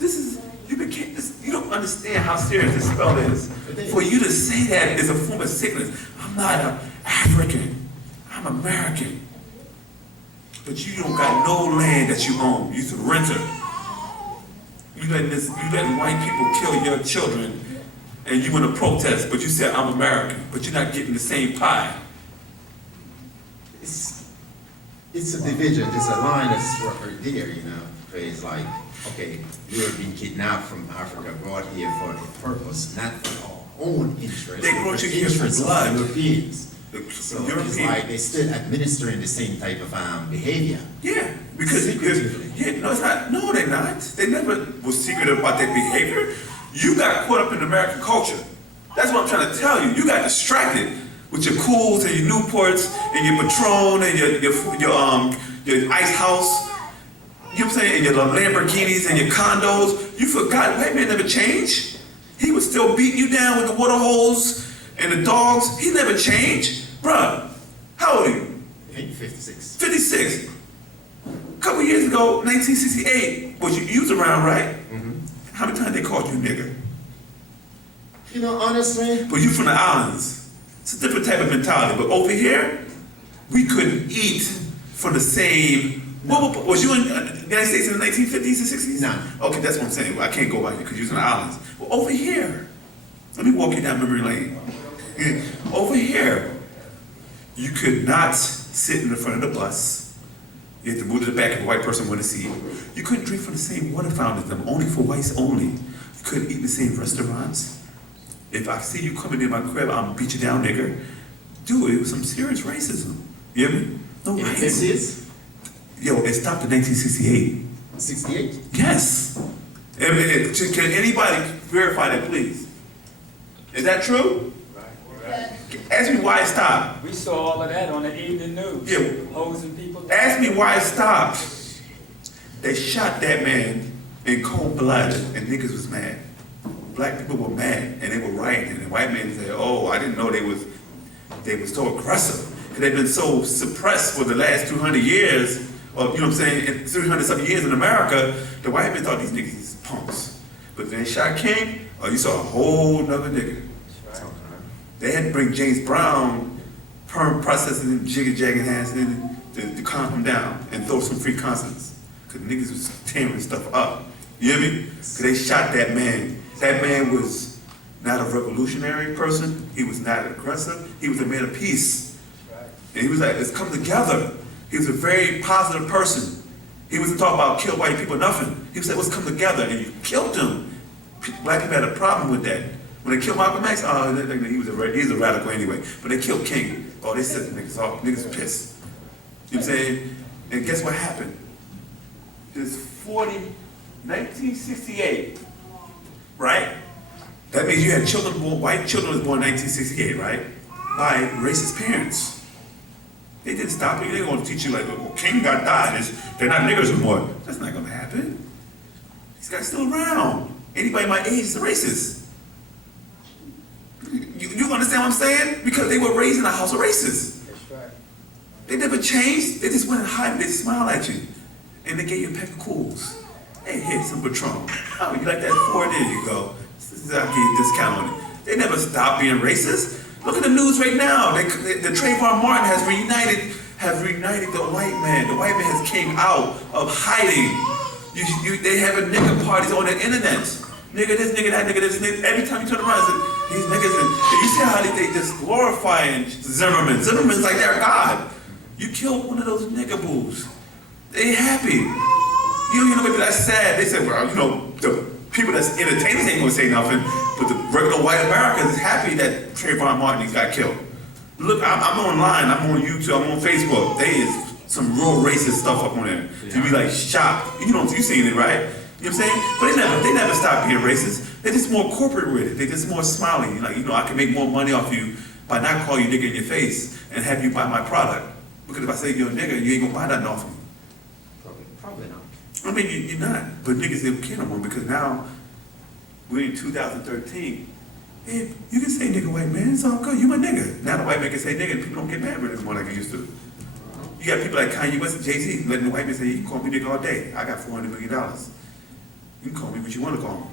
is, you became this. You don't understand how serious this spell is. For you to say that is a form of sickness. I'm not an African. I'm American. But you don't got no land that you own. You're a renter. You letting white people kill your children, and you want to protest, but you said I'm American, but you're not getting the same pie. It's a division, it's a line that's right there, you know, where it's like, okay, you have been kidnapped from Africa, brought here for a purpose, not for our own interest. They brought you here for interests of blood. Europeans. The So it's European- like they're still administering the same type of behavior. Yeah, because Secretively. yeah, no, it's not. No, they're not. They never was secretive about their behavior. You got caught up in American culture. That's what I'm trying to tell you. You got distracted with your Cools and your Newports and your Patron and your Ice House. You know what I'm saying? And your Lamborghinis and your condos. You forgot white man never changed. He was still beating you down with the water holes and the dogs. He never changed, bruh. How old are you? 56. 56. A couple years ago, 1968, you was around, right? How many times they called you nigger? You know, honestly, But you from the islands. It's a different type of mentality. But over here, we couldn't eat from the same. Was you in the United States in the 1950s and 60s? No. Okay, that's what I'm saying. Well, I can't go by you because you was in the islands. Well, over here, let me walk you down memory lane. Over here, you could not sit in the front of the bus. You had to move to the back if a white person wanted to see you. You couldn't drink from the same water fountains, them only for whites only. You couldn't eat in the same restaurants. If I see you coming in my crib, I'm gonna beat you down, nigga. Dude, it was some serious racism. You hear me? No in racism. this is Yo, it stopped in 1968. 68. Yes. Can anybody verify that, please? Is that true? Ask me why it stopped. We saw all of that on the evening news. Yeah. Hosing people. Ask me why it stopped. They shot that man in cold blood, and niggas was mad. Black people were mad, and they were rioting. And the white man said, "Oh, I didn't know they was so aggressive. And they've been so suppressed for the last 200 years, or you know what I'm saying, in 300 something years in America. The white man thought these niggas is punks. But then shot King, oh, you saw a whole nother nigga. They had to bring James Brown, perm processing and jigger-jagging hands in to calm him down and throw some free consonants. Because niggas was tearing stuff up. You hear me? Because they shot that man. That man was not a revolutionary person. He was not aggressive. He was a man of peace. And he was like, let's come together. He was a very positive person. He wasn't talking about kill white people, nothing. He was like, let's come together. And you killed him. Black people had a problem with that. When they killed Malcolm X, oh, he's a radical anyway. But they killed King. Oh, they set the niggas off. Niggas pissed. You know what I'm saying? And guess what happened? It's 1968, right? That means you had children born, white children was born in 1968, right? By racist parents. They didn't stop you. They didn't want to teach you like, well, King got died. They're not niggers anymore. That's not going to happen. These guys still around. Anybody my age is a racist. You understand what I'm saying? Because they were raised in a house of racists. That's right. They never changed. They just went and hide. They smile at you. And they gave you a pack of Cools. Hey, here's some Patron. Oh, you like that Ford? There you go. I'll give you a discount on it. They never stopped being racist. Look at the news right now. The Trayvon Martin has reunited the white man. The white man has came out of hiding. They having nigga parties on the internet. Nigga this, nigga that, nigga this, nigga. Every time you turn around, it's these niggas. And you see how they just glorifying Zimmerman. Zimmerman's like their God. You killed one of those nigga boos. They happy. You know, that's sad. They said, well, you know, the people that's entertainers ain't gonna say nothing, but the regular white Americans is happy that Trayvon Martin got killed. Look, I'm online, I'm on YouTube, I'm on Facebook. There is some real racist stuff up on there. You be like shocked. You know, you seen it, right? You know what I'm saying? But they never stop being racist. They're just more corporate with it. They're just more smiling. Like, you know, I can make more money off you by not calling you nigga in your face and have you buy my product. Because if I say you're a nigga, you ain't gonna buy nothing off me. Probably not. I mean, you're not. But niggas don't care no more because now we're in 2013. Hey, you can say nigga, white man, it's all good. You my nigga. Now the white man can say nigga and people don't get mad with it anymore like they used to. You got people like Kanye West and Jay-Z letting the white man say, you can call me nigga all day. I got $400 million. You can call me what you want to call me.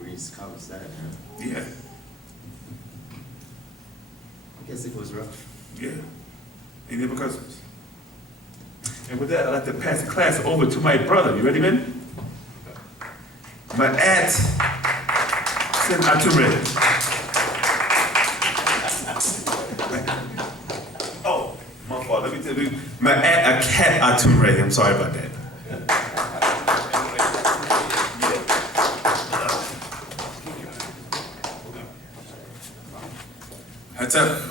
Greece covers that. Yeah, I guess it was rough. yeah. And never cousins. And with that, I'd like to pass the class over to my brother. You ready, man? My aunt, Sin Ature. Oh, my fault. Let me A cat ature. I'm sorry about that. What's up?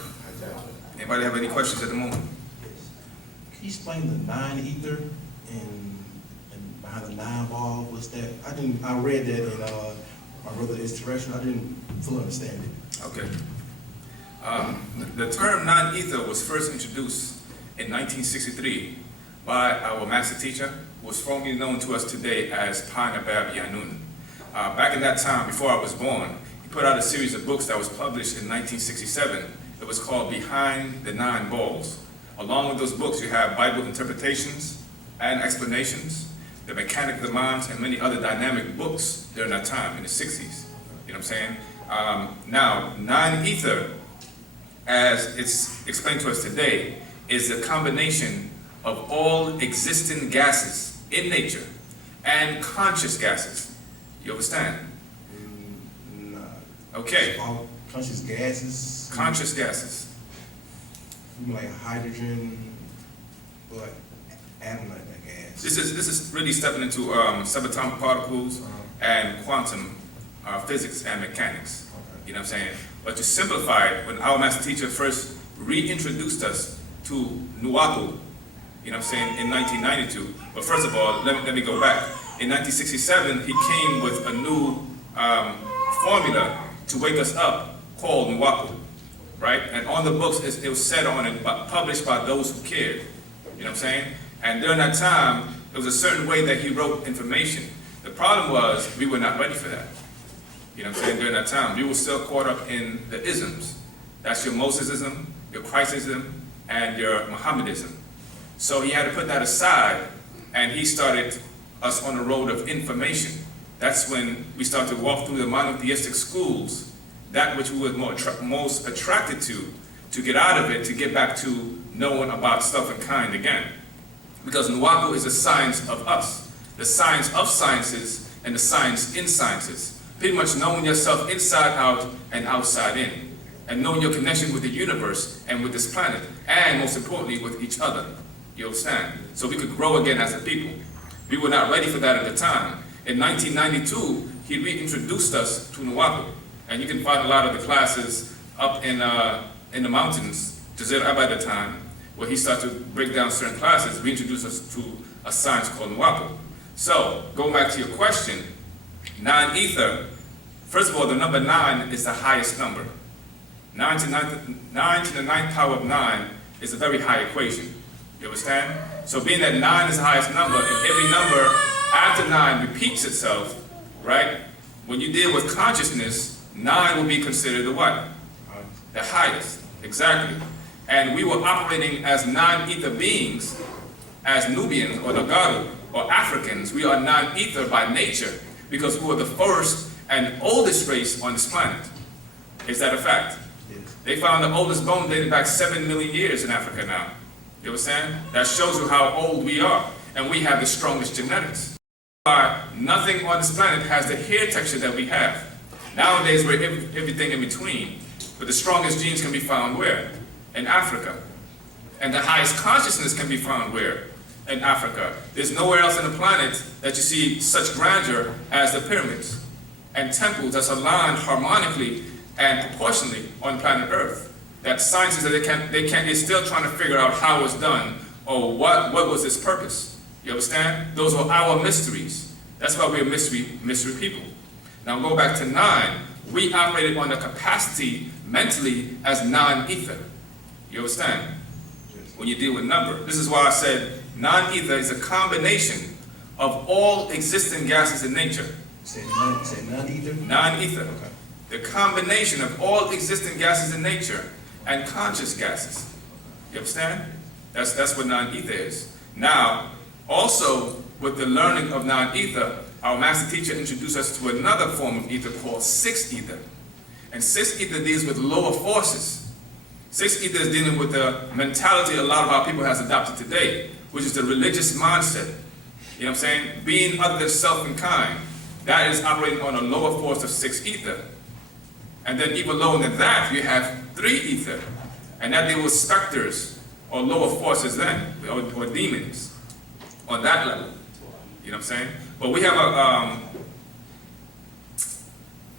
Anybody have any questions at the moment? Can you explain the non-ether and behind the nine ball? What's that? I read that in my brother is terrestrial. I didn't fully understand it. Okay. The term non-ether was first introduced in 1963 by our master teacher, who was formerly known to us today as Pleiadians. Back in that time, before I was born, he put out a series of books that was published in 1967. It was called Behind the Nine Balls. Along with those books, you have Bible interpretations and explanations, the mechanic of the mind, and many other dynamic books during that time in the 60s. You know what I'm saying? Now, non-ether, as it's explained to us today, is a combination of all existing gases in nature and conscious gases. You understand? Nah. Okay, All conscious gases. conscious gases. You mean like hydrogen, or like atom like that gas. This is really stepping into subatomic particles and quantum physics and mechanics. You know what I'm saying? But to simplify it, when our master teacher first reintroduced us to Wu-nuwaupu, you know what I'm saying, in 1992. But first of all, let me go back. In 1967, he came with a new formula to wake us up called Wu-nuwaupu, right? And on the books, it was said on and published by those who cared. You know what I'm saying? And during that time, there was a certain way that he wrote information. The problem was we were not ready for that. You know what I'm saying? During that time, we were still caught up in the isms. That's your Mosesism, your Christism, and your Mohammedism. So he had to put that aside, and he started us on the road of information. That's when we started to walk through the monotheistic schools, that which we were most attracted to get out of it, to get back to knowing about stuff and kind again. Because Wu-nuwaupu is the science of us, the science of sciences, and the science in sciences. Pretty much knowing yourself inside out and outside in, and knowing your connection with the universe and with this planet, and most importantly, with each other. You understand? So we could grow again as a people. We were not ready for that at the time. In 1992, he reintroduced us to Wu-nuwaupu, and you can find a lot of the classes up in the mountains, Jazir Abba at the time, where he started to break down certain classes, reintroduced us to a science called Wu-nuwaupu. So, going back to your question, non-ether, first of all, the number 9 is the highest number. 9 to the ninth power of 9 is a very high equation. You understand? So being that 9 is the highest number, and every number after 9 repeats itself, right? When you deal with consciousness, 9 will be considered the what? The highest, exactly. And we were operating as non-ether beings, as Nubians or Nagaru or Africans. We are non-ether by nature because we were the first and oldest race on this planet. Is that a fact? Yes. They found the oldest bone dating back 7 million years in Africa now. You understand? That shows you how old we are. And we have the strongest genetics. Nothing on this planet has the hair texture that we have. Nowadays, we're everything in between. But the strongest genes can be found where? In Africa. And the highest consciousness can be found where? In Africa. There's nowhere else on the planet that you see such grandeur as the pyramids and temples that's aligned harmonically and proportionally on planet Earth. That science is that they're still trying to figure out how it was done or what was its purpose. You understand? Those are our mysteries. That's why we're mystery people. Now go back to 9. We operated on the capacity mentally as non-ether. You understand? When you deal with number. This is why I said non-ether is a combination of all existing gases in nature. Say non-ether? Non-ether. Okay. The combination of all existing gases in nature and conscious gases. You understand? That's what non-ether is. Now, also with the learning of non-ether, our master teacher introduced us to another form of ether called 6 ether. And 6 ether deals with lower forces. 6 ether is dealing with the mentality a lot of our people has adopted today, which is the religious mindset. You know what I'm saying? Being other than self and kind. That is operating on a lower force of 6 ether. And then even lower than that, you have 3 ether. And that deals with specters, or lower forces then, or demons, on that level. You know what I'm saying? But we have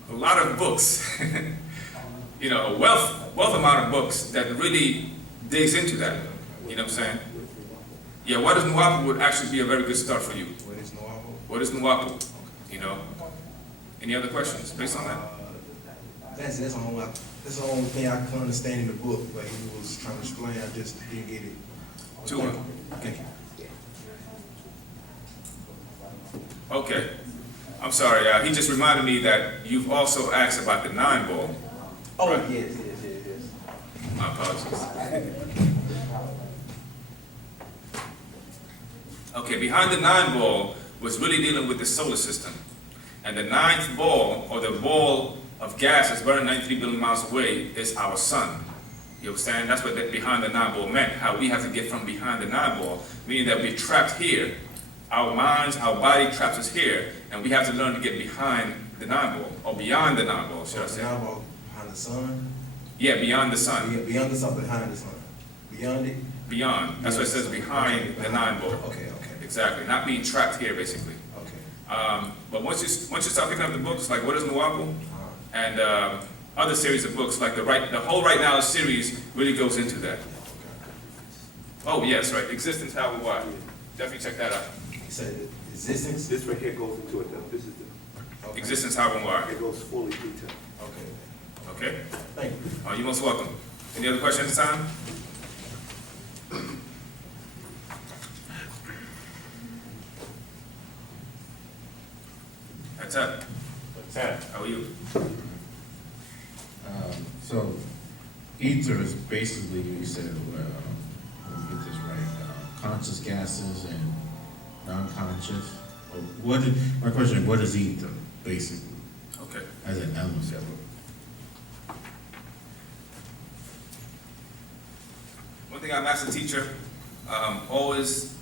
a lot of books, you know, a wealth amount of books that really digs into that. You know what I'm saying? Yeah, what is Wu-nuwaupu would actually be a very good start for you. What is Wu-nuwaupu? What is Wu-nuwaupu? You know? Any other questions based on that? That's the only thing I can understand in the book, but he was trying to explain, I just didn't get it. Two more. Thank you. Okay. I'm sorry, he just reminded me that you've also asked about the 9 ball. Oh, Right. yes. My apologies. Okay, behind the 9 ball was really dealing with the solar system. And the 9th ball, or the ball of gas that's burning 93 billion miles away, is our sun. You understand? That's what that behind the 9 ball meant, how we have to get from behind the 9 ball, meaning that we're trapped here. Our minds, our body traps us here, and we have to learn to get behind the 9 ball, or beyond the 9 ball, should I say. Wu-nuwaupu behind the sun? Yeah, beyond the sun. Beyond the sun, behind the sun. Beyond it? Beyond. That's what it says, behind the 9 ball. Okay. Exactly, not being trapped here, basically. Okay. But once you start picking up the books, like What is Wu-nuwaupu, and other series of books, like the whole Right Now series really goes into that. Oh, yes, right, Existence, How and Why. Definitely check that out. You said existence? This right here goes into it, this is the, Okay. Existence, How and Why. it goes fully detailed. Okay. Okay? Thank you. You're most welcome. Any other questions at this time? That's it. What's that? How are you? So, ether is basically, you said, let me get this right, conscious gases and non-conscious. My question, what is ether, basically, Okay. as an element? One thing our master teacher always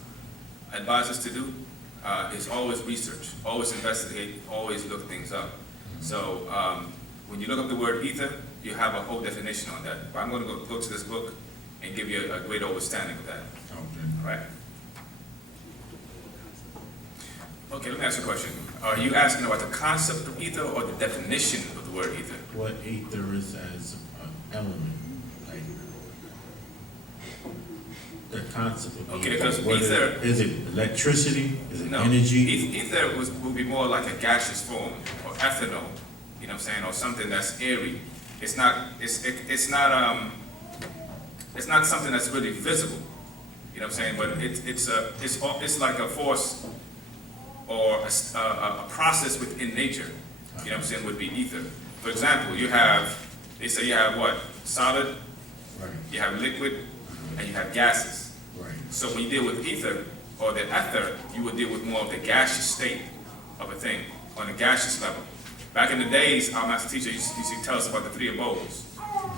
advises us to do is always research, always investigate, always look things up. So when you look up the word ether, you have a whole definition on that. But I'm going to go to this book and give you a great understanding of that. Okay. All right? Okay, let me ask you a question. Are you asking about the concept of ether or the definition of the word ether? What ether is as an element, like the concept of Okay, ether. because What ether- is it electricity? Is it No, energy? Ether would be more like a gaseous form, or ethanol, you know what I'm saying, or something that's airy. It's not something that's really visible, you know what I'm saying, but it's like a force or a process within nature, you know what I'm saying, would be ether. For example, they say you have what? Solid, Right, you have liquid, and you have gases. right. So when you deal with ether, or the ether, you would deal with more of the gaseous state of a thing, on a gaseous level. Back in the days, our master teacher used to tell us about the 3 abodes.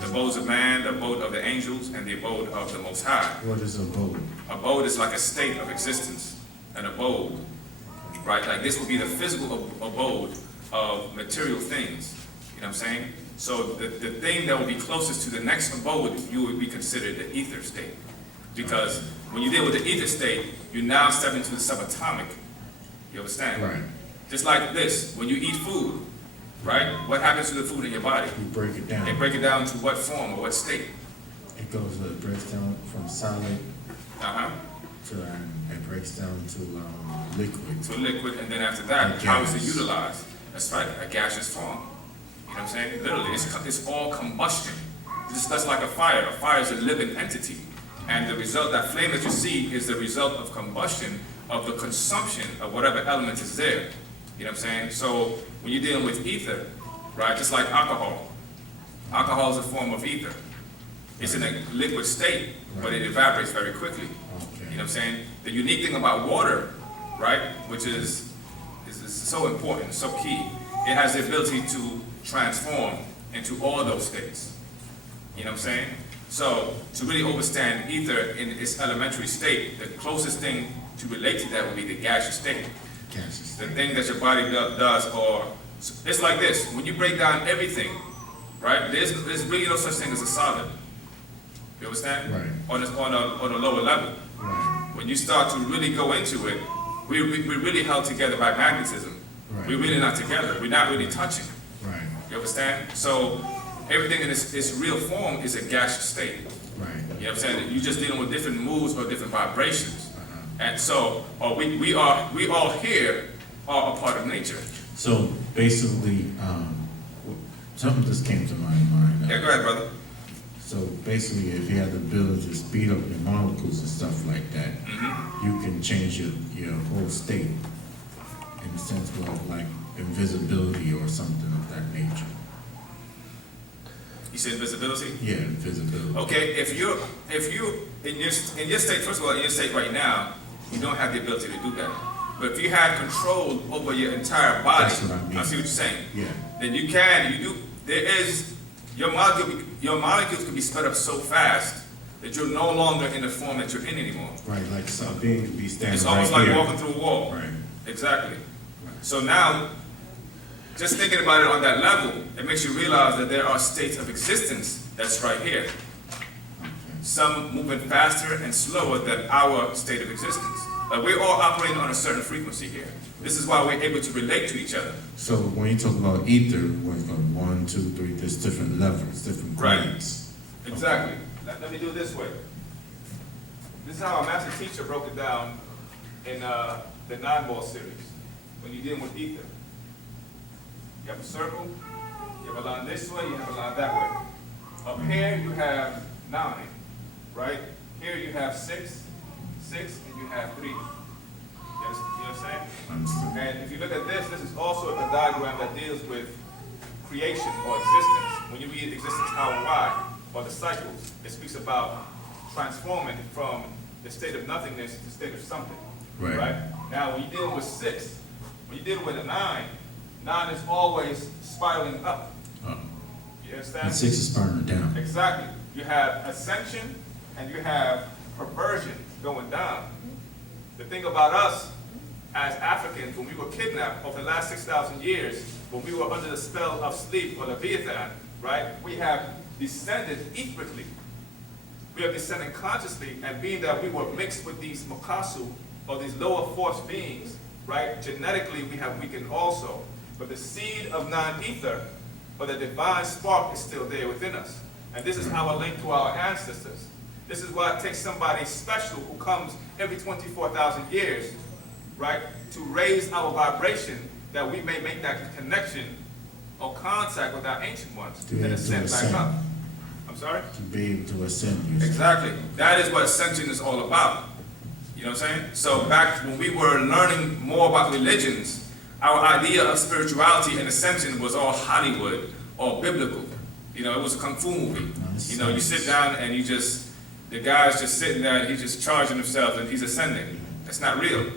The abodes of man, the abode of the angels, and the abode of the Most High. What is a abode? Abode is like a state of existence, an abode, right? Like this would be the physical abode of material things, you know what I'm saying? So the thing that would be closest to the next abode, you would be considered the ether state. Because when you deal with the ether state, you now step into the subatomic, you understand? Right. Just like this, when you eat food, right? What happens to the food in your body? You break it down. They break it down to what form or what state? It breaks down from solid Uh-huh. to, it breaks down to liquid. To liquid, and then after that, A how is it gas. utilized? That's right, a gaseous form. You know what I'm saying? Literally, it's all combustion. That's like a fire. A fire is a living entity. And the result, that flame that you see, is the result of combustion of the consumption of whatever element is there. You know what I'm saying? So when you're dealing with ether, right, just like alcohol. Alcohol is a form of ether. It's in a liquid state, but it evaporates very quickly. Okay. You know what I'm saying? The unique thing about water, right, which is so important, so key, it has the ability to transform into all those states. You know what I'm saying? So to really understand ether in its elementary state, the closest thing to relate to that would be the gaseous state. Gases. The thing that your body does, or it's like this, when you break down everything, right, there's really no such thing as a solid. You understand? Right. On a lower level. Right. When you start to really go into it, we're really held together by magnetism. Right. We're really not together. We're not really touching. Right. You understand? So everything in its real form is a gaseous state. Right. You know what I'm saying? You're just dealing with different moods or different vibrations. Uh-huh. And so we all here are a part of nature. So basically, something just came to my mind. Yeah, go ahead, brother. So basically, if you have the ability to speed up your molecules and stuff like that, you can change your whole state in the sense of like invisibility or something of that nature. You said visibility? Yeah, invisibility. Okay, if you in your state, first of all, in your state right now, you don't have the ability to do that. But if you had control over your entire body, That's what I mean. I see what you're saying. Yeah. Then you do. There is your molecules can be sped up so fast that you're no longer in the form that you're in anymore. Right, like some being to be standing It's right almost like here. walking through a wall. Right. Exactly. So now, just thinking about it on that level, it makes you realize that there are states of existence that's right here. Okay. Some moving faster and slower than our state of existence. But we're all operating on a certain frequency here. This is why we're able to relate to each other. So when you talk about ether, we're going 1, 2, 3, there's different levels, different Right. grades. Exactly. Let me do it this way. This is how our master teacher broke it down in the 9-ball series. When you're dealing with ether, you have a circle, you have a line this way, you have a line that way. Up here you have 9, right? Here you have 6, and you have 3. You understand? Understood. And if you look at this is also a diagram that deals with creation or existence. When you read existence how and why, or the cycles, it speaks about transforming from the state of nothingness to the state of something. Right. Now, when you're dealing with 6, when you're dealing with a 9 is always spiraling up. You understand? And 6 is spiraling down. Exactly. You have ascension and you have perversion going down. The thing about us as Africans, when we were kidnapped over the last 6,000 years, when we were under the spell of sleep or Leviathan, right, we have descended etherically. We are descending consciously, and being that we were mixed with these Makasu, or these lower force beings, right, genetically we have weakened also. But the seed of non-ether, or the divine spark, is still there within us. And this is our link to our ancestors. This is why it takes somebody special who comes every 24,000 years, right, to raise our vibration, that we may make that connection or contact with our ancient ones, To be and able to ascend back ascend. up. I'm sorry? To be able to ascend you. Exactly. That is what Ascension is all about. You know what I'm saying? So back when we were learning more about religions, our idea of spirituality and ascension was all Hollywood or biblical. You know, it was a kung fu movie. Nice. You know, you sit down and the guy's just sitting there and he's just charging himself and he's ascending. That's not real.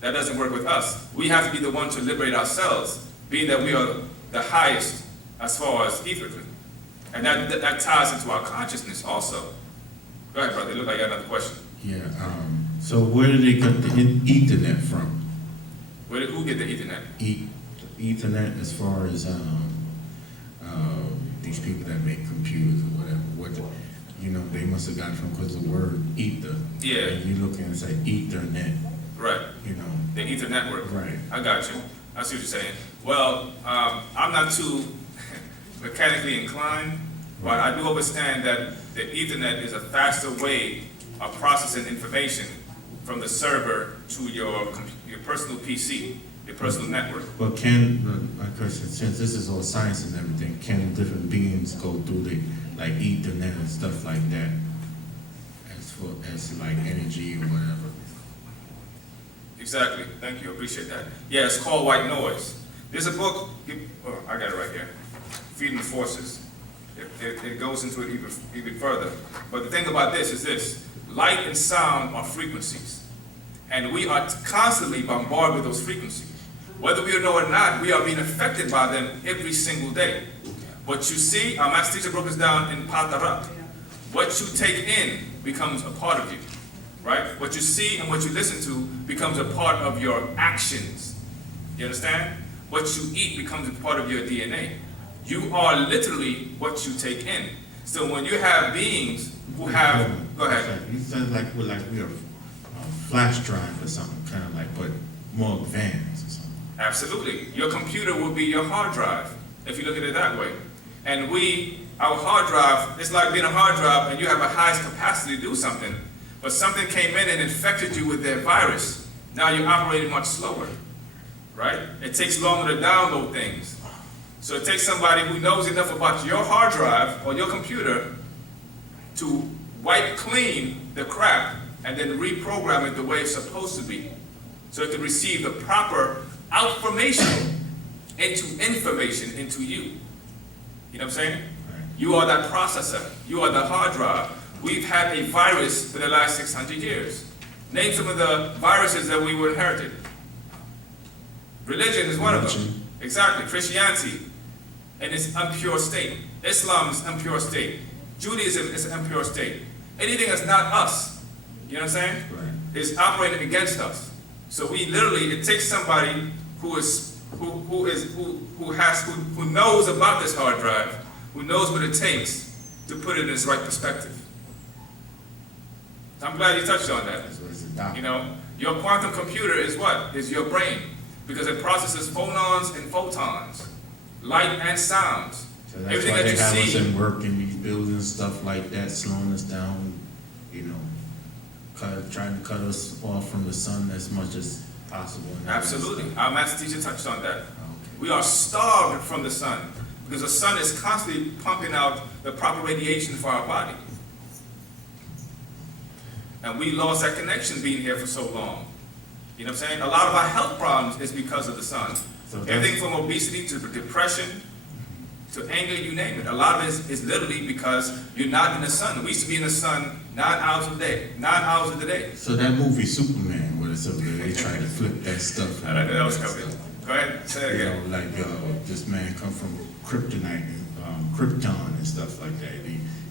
That doesn't work with us. We have to be the one to liberate ourselves, being that we are the highest as far as etherically. And that ties into our consciousness also. Go ahead, brother. It looks like you got another question. Yeah, so where did they get the Ethernet from? Where did who get the Ethernet? Ethernet as far as these people that make computers or whatever. They must have got it from because the word ether. Yeah. And you look and say Ethernet. Right. The Ether network. Right. I got you. I see what you're saying. Well, I'm not too mechanically inclined, but I do understand that the Ethernet is a faster way of processing information from the server to your personal PC, your personal network. But my question, since this is all science and everything, can different beings go through the like Ethernet and stuff like that, as like energy or whatever? Exactly. Thank you. I appreciate that. Yeah, it's called White Noise. There's a book. I got it right here. Feeding the Forces. It goes into it even further. But the thing about this is this: light and sound are frequencies, and we are constantly bombarded with those frequencies. Whether we know it or not, we are being affected by them every single day. What you see, our master teacher broke this down in Patarak. What you take in becomes a part of you. Right? What you see and what you listen to becomes a part of your actions. You understand? What you eat becomes a part of your DNA. You are literally what you take in. So when you have beings who have, go It's ahead. like- You said like we're a flash drive or something, kind of like, but more advanced or something. Absolutely. Your computer will be your hard drive, if you look at it that way. And our hard drive, it's like being a hard drive and you have a highest capacity to do something, but something came in and infected you with their virus. Now you're operating much slower, right? It takes longer to download things. So it takes somebody who knows enough about your hard drive or your computer to wipe clean the crap and then reprogram it the way it's supposed to be. So it can receive the proper outformation into information into you. You know what I'm saying? Right. You are that processor. You are the hard drive. We've had a virus for the last 600 years. Name some of the viruses that we were inherited. Religion is one of them. Religion. Exactly. Christianity in its impure state. Islam's impure state. Judaism is an impure state. Anything that's not us, you know what I'm saying? Right. Is operating against us. So we literally, it takes somebody who knows about this hard drive, who knows what it takes to put it in its right perspective. I'm glad you touched on that. That's what it's adopted. You know, your quantum computer is what? Is your brain. Because it processes phonons and photons, light and sounds. So that's Everything why that they you have us see. in work in these buildings, stuff like that, slowing us down, you know, trying to cut us off from the sun as much as possible. and all that Absolutely. stuff. Our master teacher touched on that. Okay. We are starved from the sun because the sun is constantly pumping out the proper radiation for our body. And we lost that connection being here for so long. You know what I'm saying? A lot of our health problems is because of the sun. So that's- Everything from obesity to depression to anger, you name it. A lot of it is literally because you're not in the sun. We used to be in the sun 9 hours a day, 9 hours of the day. So that movie Superman, where it's up there, they try to flip that stuff. I like that was coming. Go ahead, say it You again. know, like this man come from kryptonite and Krypton and stuff like that.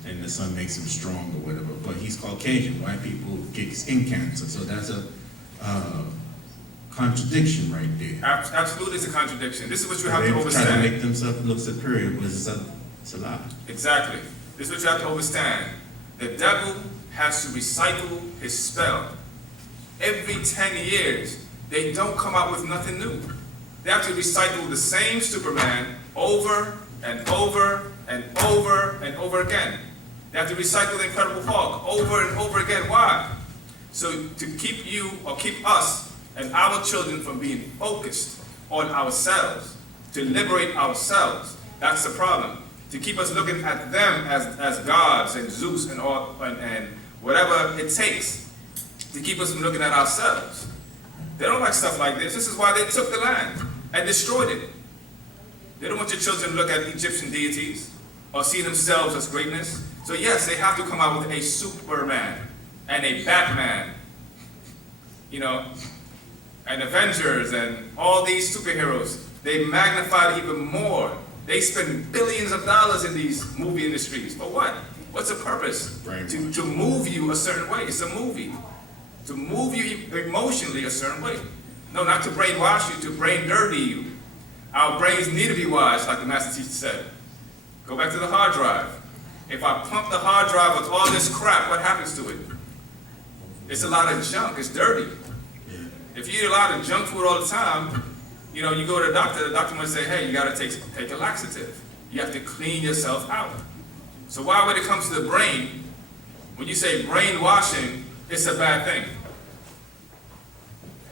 And the sun makes him strong or whatever. But he's Caucasian. White people get skin cancer, so that's a contradiction right there. Absolutely, it's a contradiction. This is what you have They to try to understand. make themselves look superior, but it's a lie. Exactly. This is what you have to understand. The devil has to recycle his spell. Every 10 years, they don't come out with nothing new. They have to recycle the same Superman over and over and over and over again. They have to recycle the Incredible Hulk over and over again. Why? So to keep you or keep us and our children from being focused on ourselves, to liberate ourselves. That's the problem. To keep us looking at them as gods and Zeus and all and whatever it takes to keep us from looking at ourselves. They don't like stuff like this. This is why they took the land and destroyed it. They don't want your children to look at Egyptian deities or see themselves as greatness. So yes, they have to come out with a Superman and a Batman, you know, and Avengers and all these superheroes. They magnify it even more. They spend billions of dollars in these movie industries. For what? What's the purpose? To move you a certain way. It's a movie. To move you emotionally a certain way. No, not to brainwash you, to brain dirty you. Our brains need to be washed, like the master teacher said. Go back to the hard drive. If I pump the hard drive with all this crap, what happens to it? It's a lot of junk. It's dirty. If you eat a lot of junk food all the time, you know, you go to the doctor might say, hey, you got to take a laxative. You have to clean yourself out. So why, when it comes to the brain, when you say brainwashing, it's a bad thing?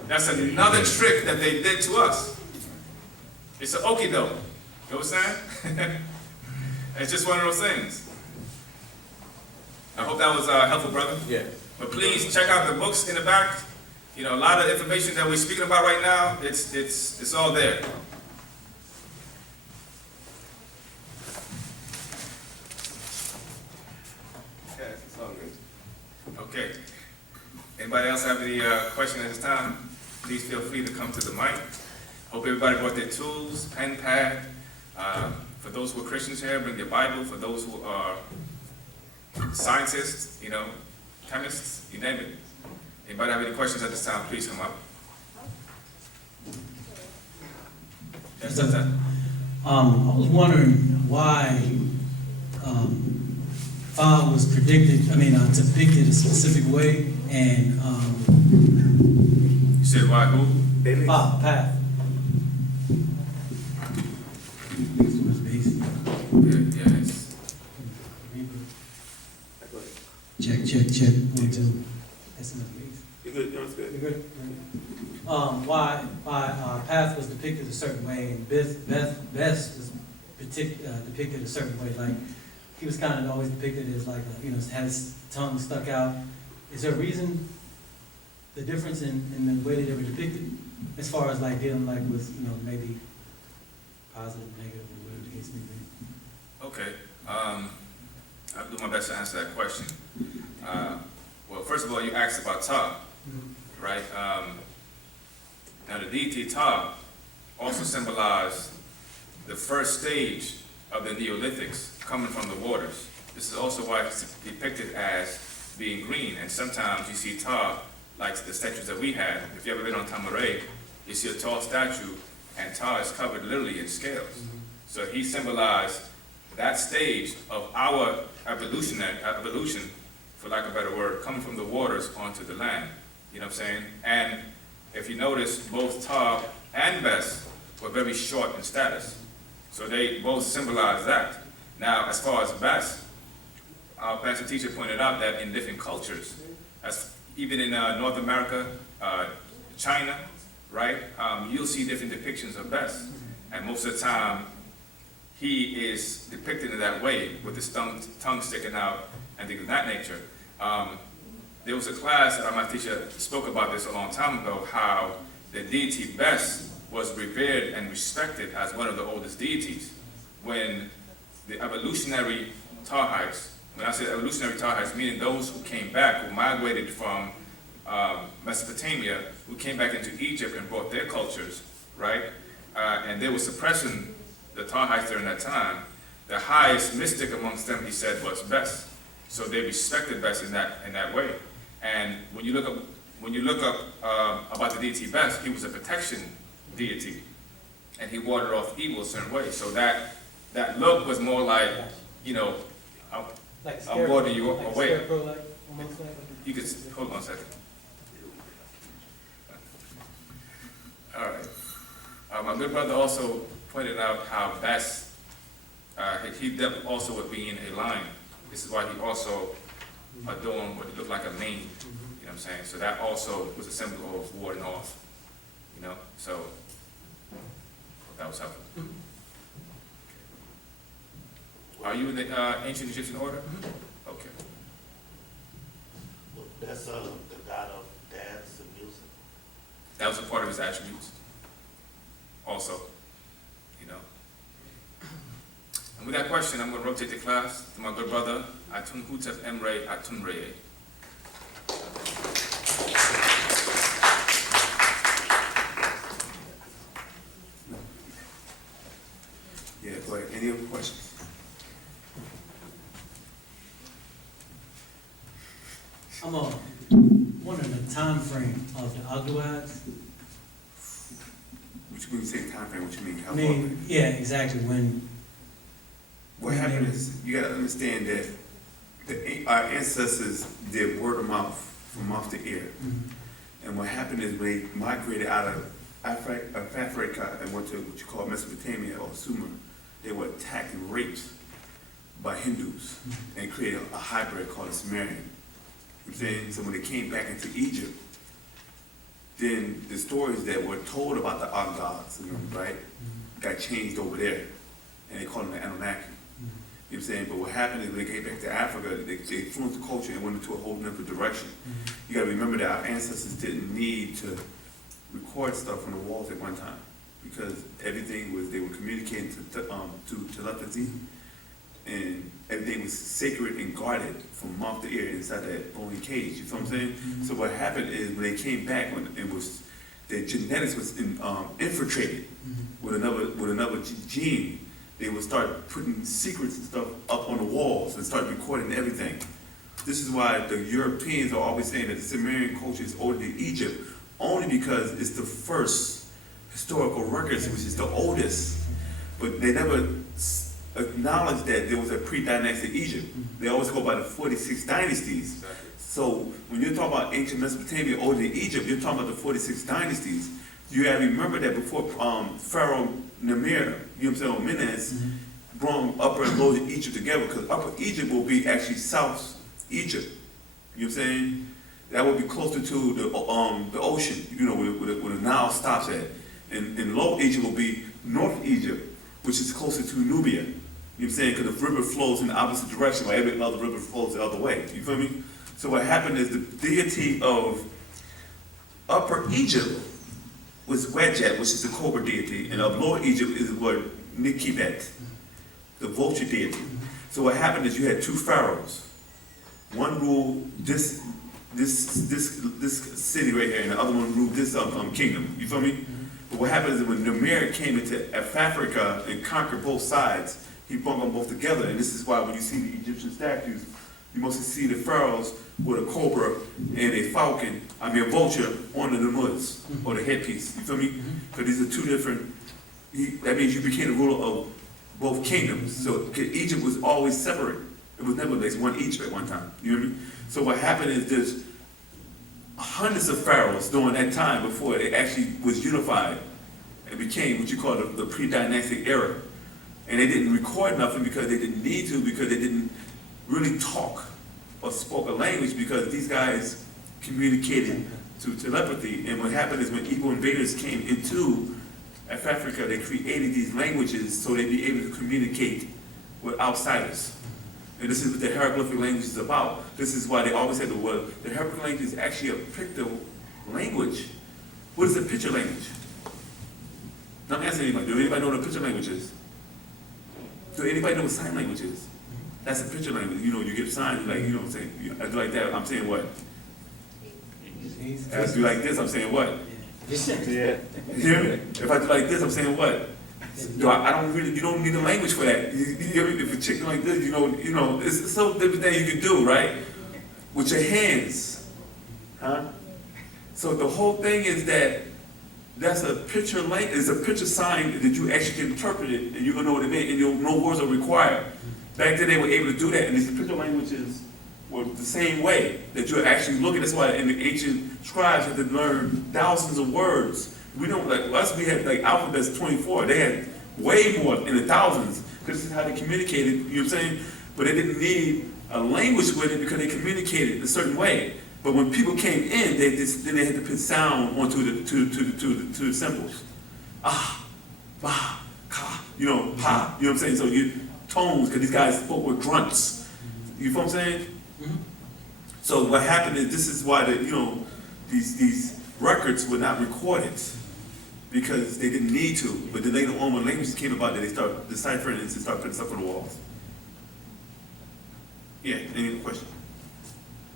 That's another trick that they did to us. It's an okie doke. You know what I'm saying? It's just one of those things. I hope that was helpful, brother. Yeah. But please check out the books in the back. You know, a lot of information that we're speaking about right now, it's all there. Yeah, it's all good. Okay. Anybody else have any question at this time? Please feel free to come to the mic. Hope everybody brought their tools, pen, pad. For those who are Christians here, bring your Bible. For those who are scientists, you know, chemists, you name it. Anybody have any questions at this time, please come up. Yes, that's that. I was wondering why fire was predicted, depicted a specific way, and, You said why who? fire, path. Yeah, yes. Check, 1, 2. That's enough, please. You good? No, it's good. You good? Why path was depicted a certain way, and Best was depicted a certain way. Like, he was kind of always depicted as like, had his tongue stuck out. Is there a reason, the difference in the way that they were depicted, as far as like dealing like with, maybe positive, negative, or whatever the case may be? Okay, I'll do my best to answer that question. Well, first of all, you asked about Ta, right? Now the deity Ta also symbolized the first stage of the Neolithics coming from the waters. This is also why it's depicted as being green, and sometimes you see Ta, like the statues that we had. If you ever been on Tamaray, you see a tall statue, and Ta is covered literally in scales. So he symbolized that stage of our evolution, for lack of a better word, coming from the waters onto the land. You know what I'm saying? And if you notice, both Ta and Bes were very short in status. So they both symbolize that. Now, as far as Bes, our pastor teacher pointed out that in different cultures, even in North America, China, right, you'll see different depictions of Bes. And most of the time, he is depicted in that way, with his tongue sticking out and things of that nature. There was a class that my teacher spoke about this a long time ago, how the deity Bes was revered and respected as one of the oldest deities. When the evolutionary Tahites, when I say evolutionary Tahites, meaning those who came back, who migrated from Mesopotamia, who came back into Egypt and brought their cultures, right? And they were suppressing the Tahites during that time. The highest mystic amongst them, he said, was Bes. So they respected Bes in that way. And when you look up about the deity Bes, he was a protection deity, and he warded off evil a certain way. So that look was more like, I'm warding you away. You could hold on a second. All right. My good brother also pointed out how Bes, he dealt also with being a lion. This is why he also adorned what looked like a mane. You know what I'm saying? So that also was a symbol of warding off. So that was helpful. Are you in the ancient Egyptian order? Okay. That's the god of dance and music. That was a part of his attributes. Also, And with that question, I'm going to rotate the class to my good brother, Atun Hutep Emre Atun Reye. Yeah, go ahead. Any other questions? I'm wondering the time frame of the Agluads. When you say time frame, what you mean? How I mean, yeah, exactly. what happened is, you gotta understand that our ancestors did word of mouth, from mouth to ear. And what happened is, when they migrated out of Africa and went to what you call Mesopotamia or Sumer, they were attacked and raped by Hindus and created a hybrid called a Sumerian. You know what I'm saying? So when they came back into Egypt, then the stories that were told about the odd gods, right, got changed over there, and they called them the Anunnaki. You know what I'm saying? But what happened is, when they came back to Africa, they influenced the culture and went into a whole different direction. You gotta remember that our ancestors didn't need to record stuff on the walls at one time, because everything was, they were communicating to telepathy, and everything was sacred and guarded from mouth to ear inside that bony cage. You feel what I'm saying? So what happened is, when they came back, when it was, their genetics was infiltrated with another gene, they would start putting secrets and stuff up on the walls and start recording everything. This is why the Europeans are always saying that the Sumerian culture is older than Egypt, only because it's the first historical records, which is the oldest. But they never acknowledge that there was a pre-dynastic Egypt. They always go by the 46 dynasties. Exactly. So when you talk about ancient Mesopotamia, older than Egypt, you're talking about the 46 dynasties. You have to remember that before Pharaoh Namir, you know what I'm saying, or Menes, brought Upper and Lower Egypt together, because Upper Egypt will be actually South Egypt. You know what I'm saying? That would be closer to the ocean, you know, where the Nile stops at. And Lower Egypt will be North Egypt, which is closer to Nubia. You know what I'm saying? Because the river flows in the opposite direction, while every other river flows the other way. You feel me? So what happened is the deity of Upper Egypt was Wedjet, which is the cobra deity, and of Lower Egypt is what Nikibet, the vulture deity. So what happened is you had two pharaohs. One ruled this city right here, and the other one ruled this kingdom. You feel me? But what happens is when Namir came into Africa and conquered both sides, he brought them both together. And this is why when you see the Egyptian statues, you mostly see the pharaohs with a cobra and a falcon, a vulture on the muds, or the headpiece. You feel me? Because these are two different, that means you became the ruler of both kingdoms. So 'cause Egypt was always separate. It was never like one Egypt at one time. You know what I mean? So what happened is there's hundreds of pharaohs during that time before it actually was unified and became what you call the pre-dynastic era. And they didn't record nothing because they didn't need to, because they didn't really talk or spoke a language, because these guys communicated through telepathy. And what happened is when Igbo invaders came into Africa, they created these languages so they'd be able to communicate with outsiders. And this is what the hieroglyphic language is about. This is why they always said the word, the hieroglyphic language is actually a picture language. What is a picture language? Now I'm asking anybody, do anybody know what a picture language is? Do anybody know what sign language is? That's a picture language. You know, you give signs, like, you know what I'm saying? I do like that, I'm saying what? If I do like this, I'm saying what? Yeah. You hear me? If I do like this, I'm saying what? I don't really, you don't need a language for that. If a chicken like this, you know, it's so different thing you can do, right? With your hands. Huh? So the whole thing is that that's a picture language, it's a picture sign that you actually can interpret it, and you can know what it means, and no words are required. Back then they were able to do that, and these picture languages were the same way, that you're actually looking. That's why in the ancient scribes had to learn thousands of words. We don't, like us, we had like alphabets 24, they had way more in the thousands, because this is how they communicated, you know what I'm saying? But they didn't need a language with it because they communicated a certain way. But when people came in, then they had to put sound onto the symbols. Ah, ba, ka, you know, pa, you know what I'm saying? So you tones, because these guys spoke with grunts. You know what I'm saying? So what happened is, this is why these records were not recorded, because they didn't need to. But then later on, when languages came about, that they start deciphering and start putting stuff on the walls. Yeah, any question?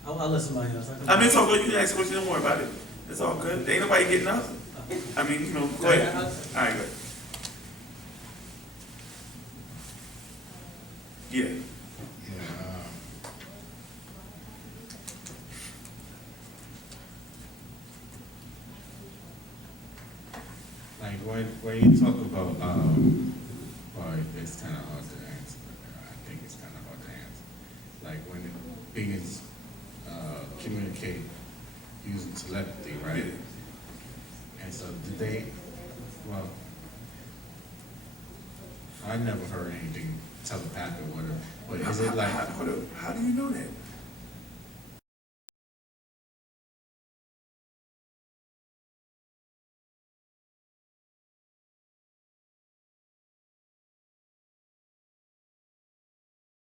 I'll let somebody else. I mean, it's all good. You can ask a question, don't worry about it. It's all good. Ain't nobody getting up. I mean, you know, go ahead. All right, go ahead. Yeah. Like when you talk about, well, it's kind of hard to answer, but I think it's kind of hard to answer. Like when beings communicate using telepathy, right? Yeah. And so did they, well, I never heard anything telepathic or whatever, but is it like, How do you know that?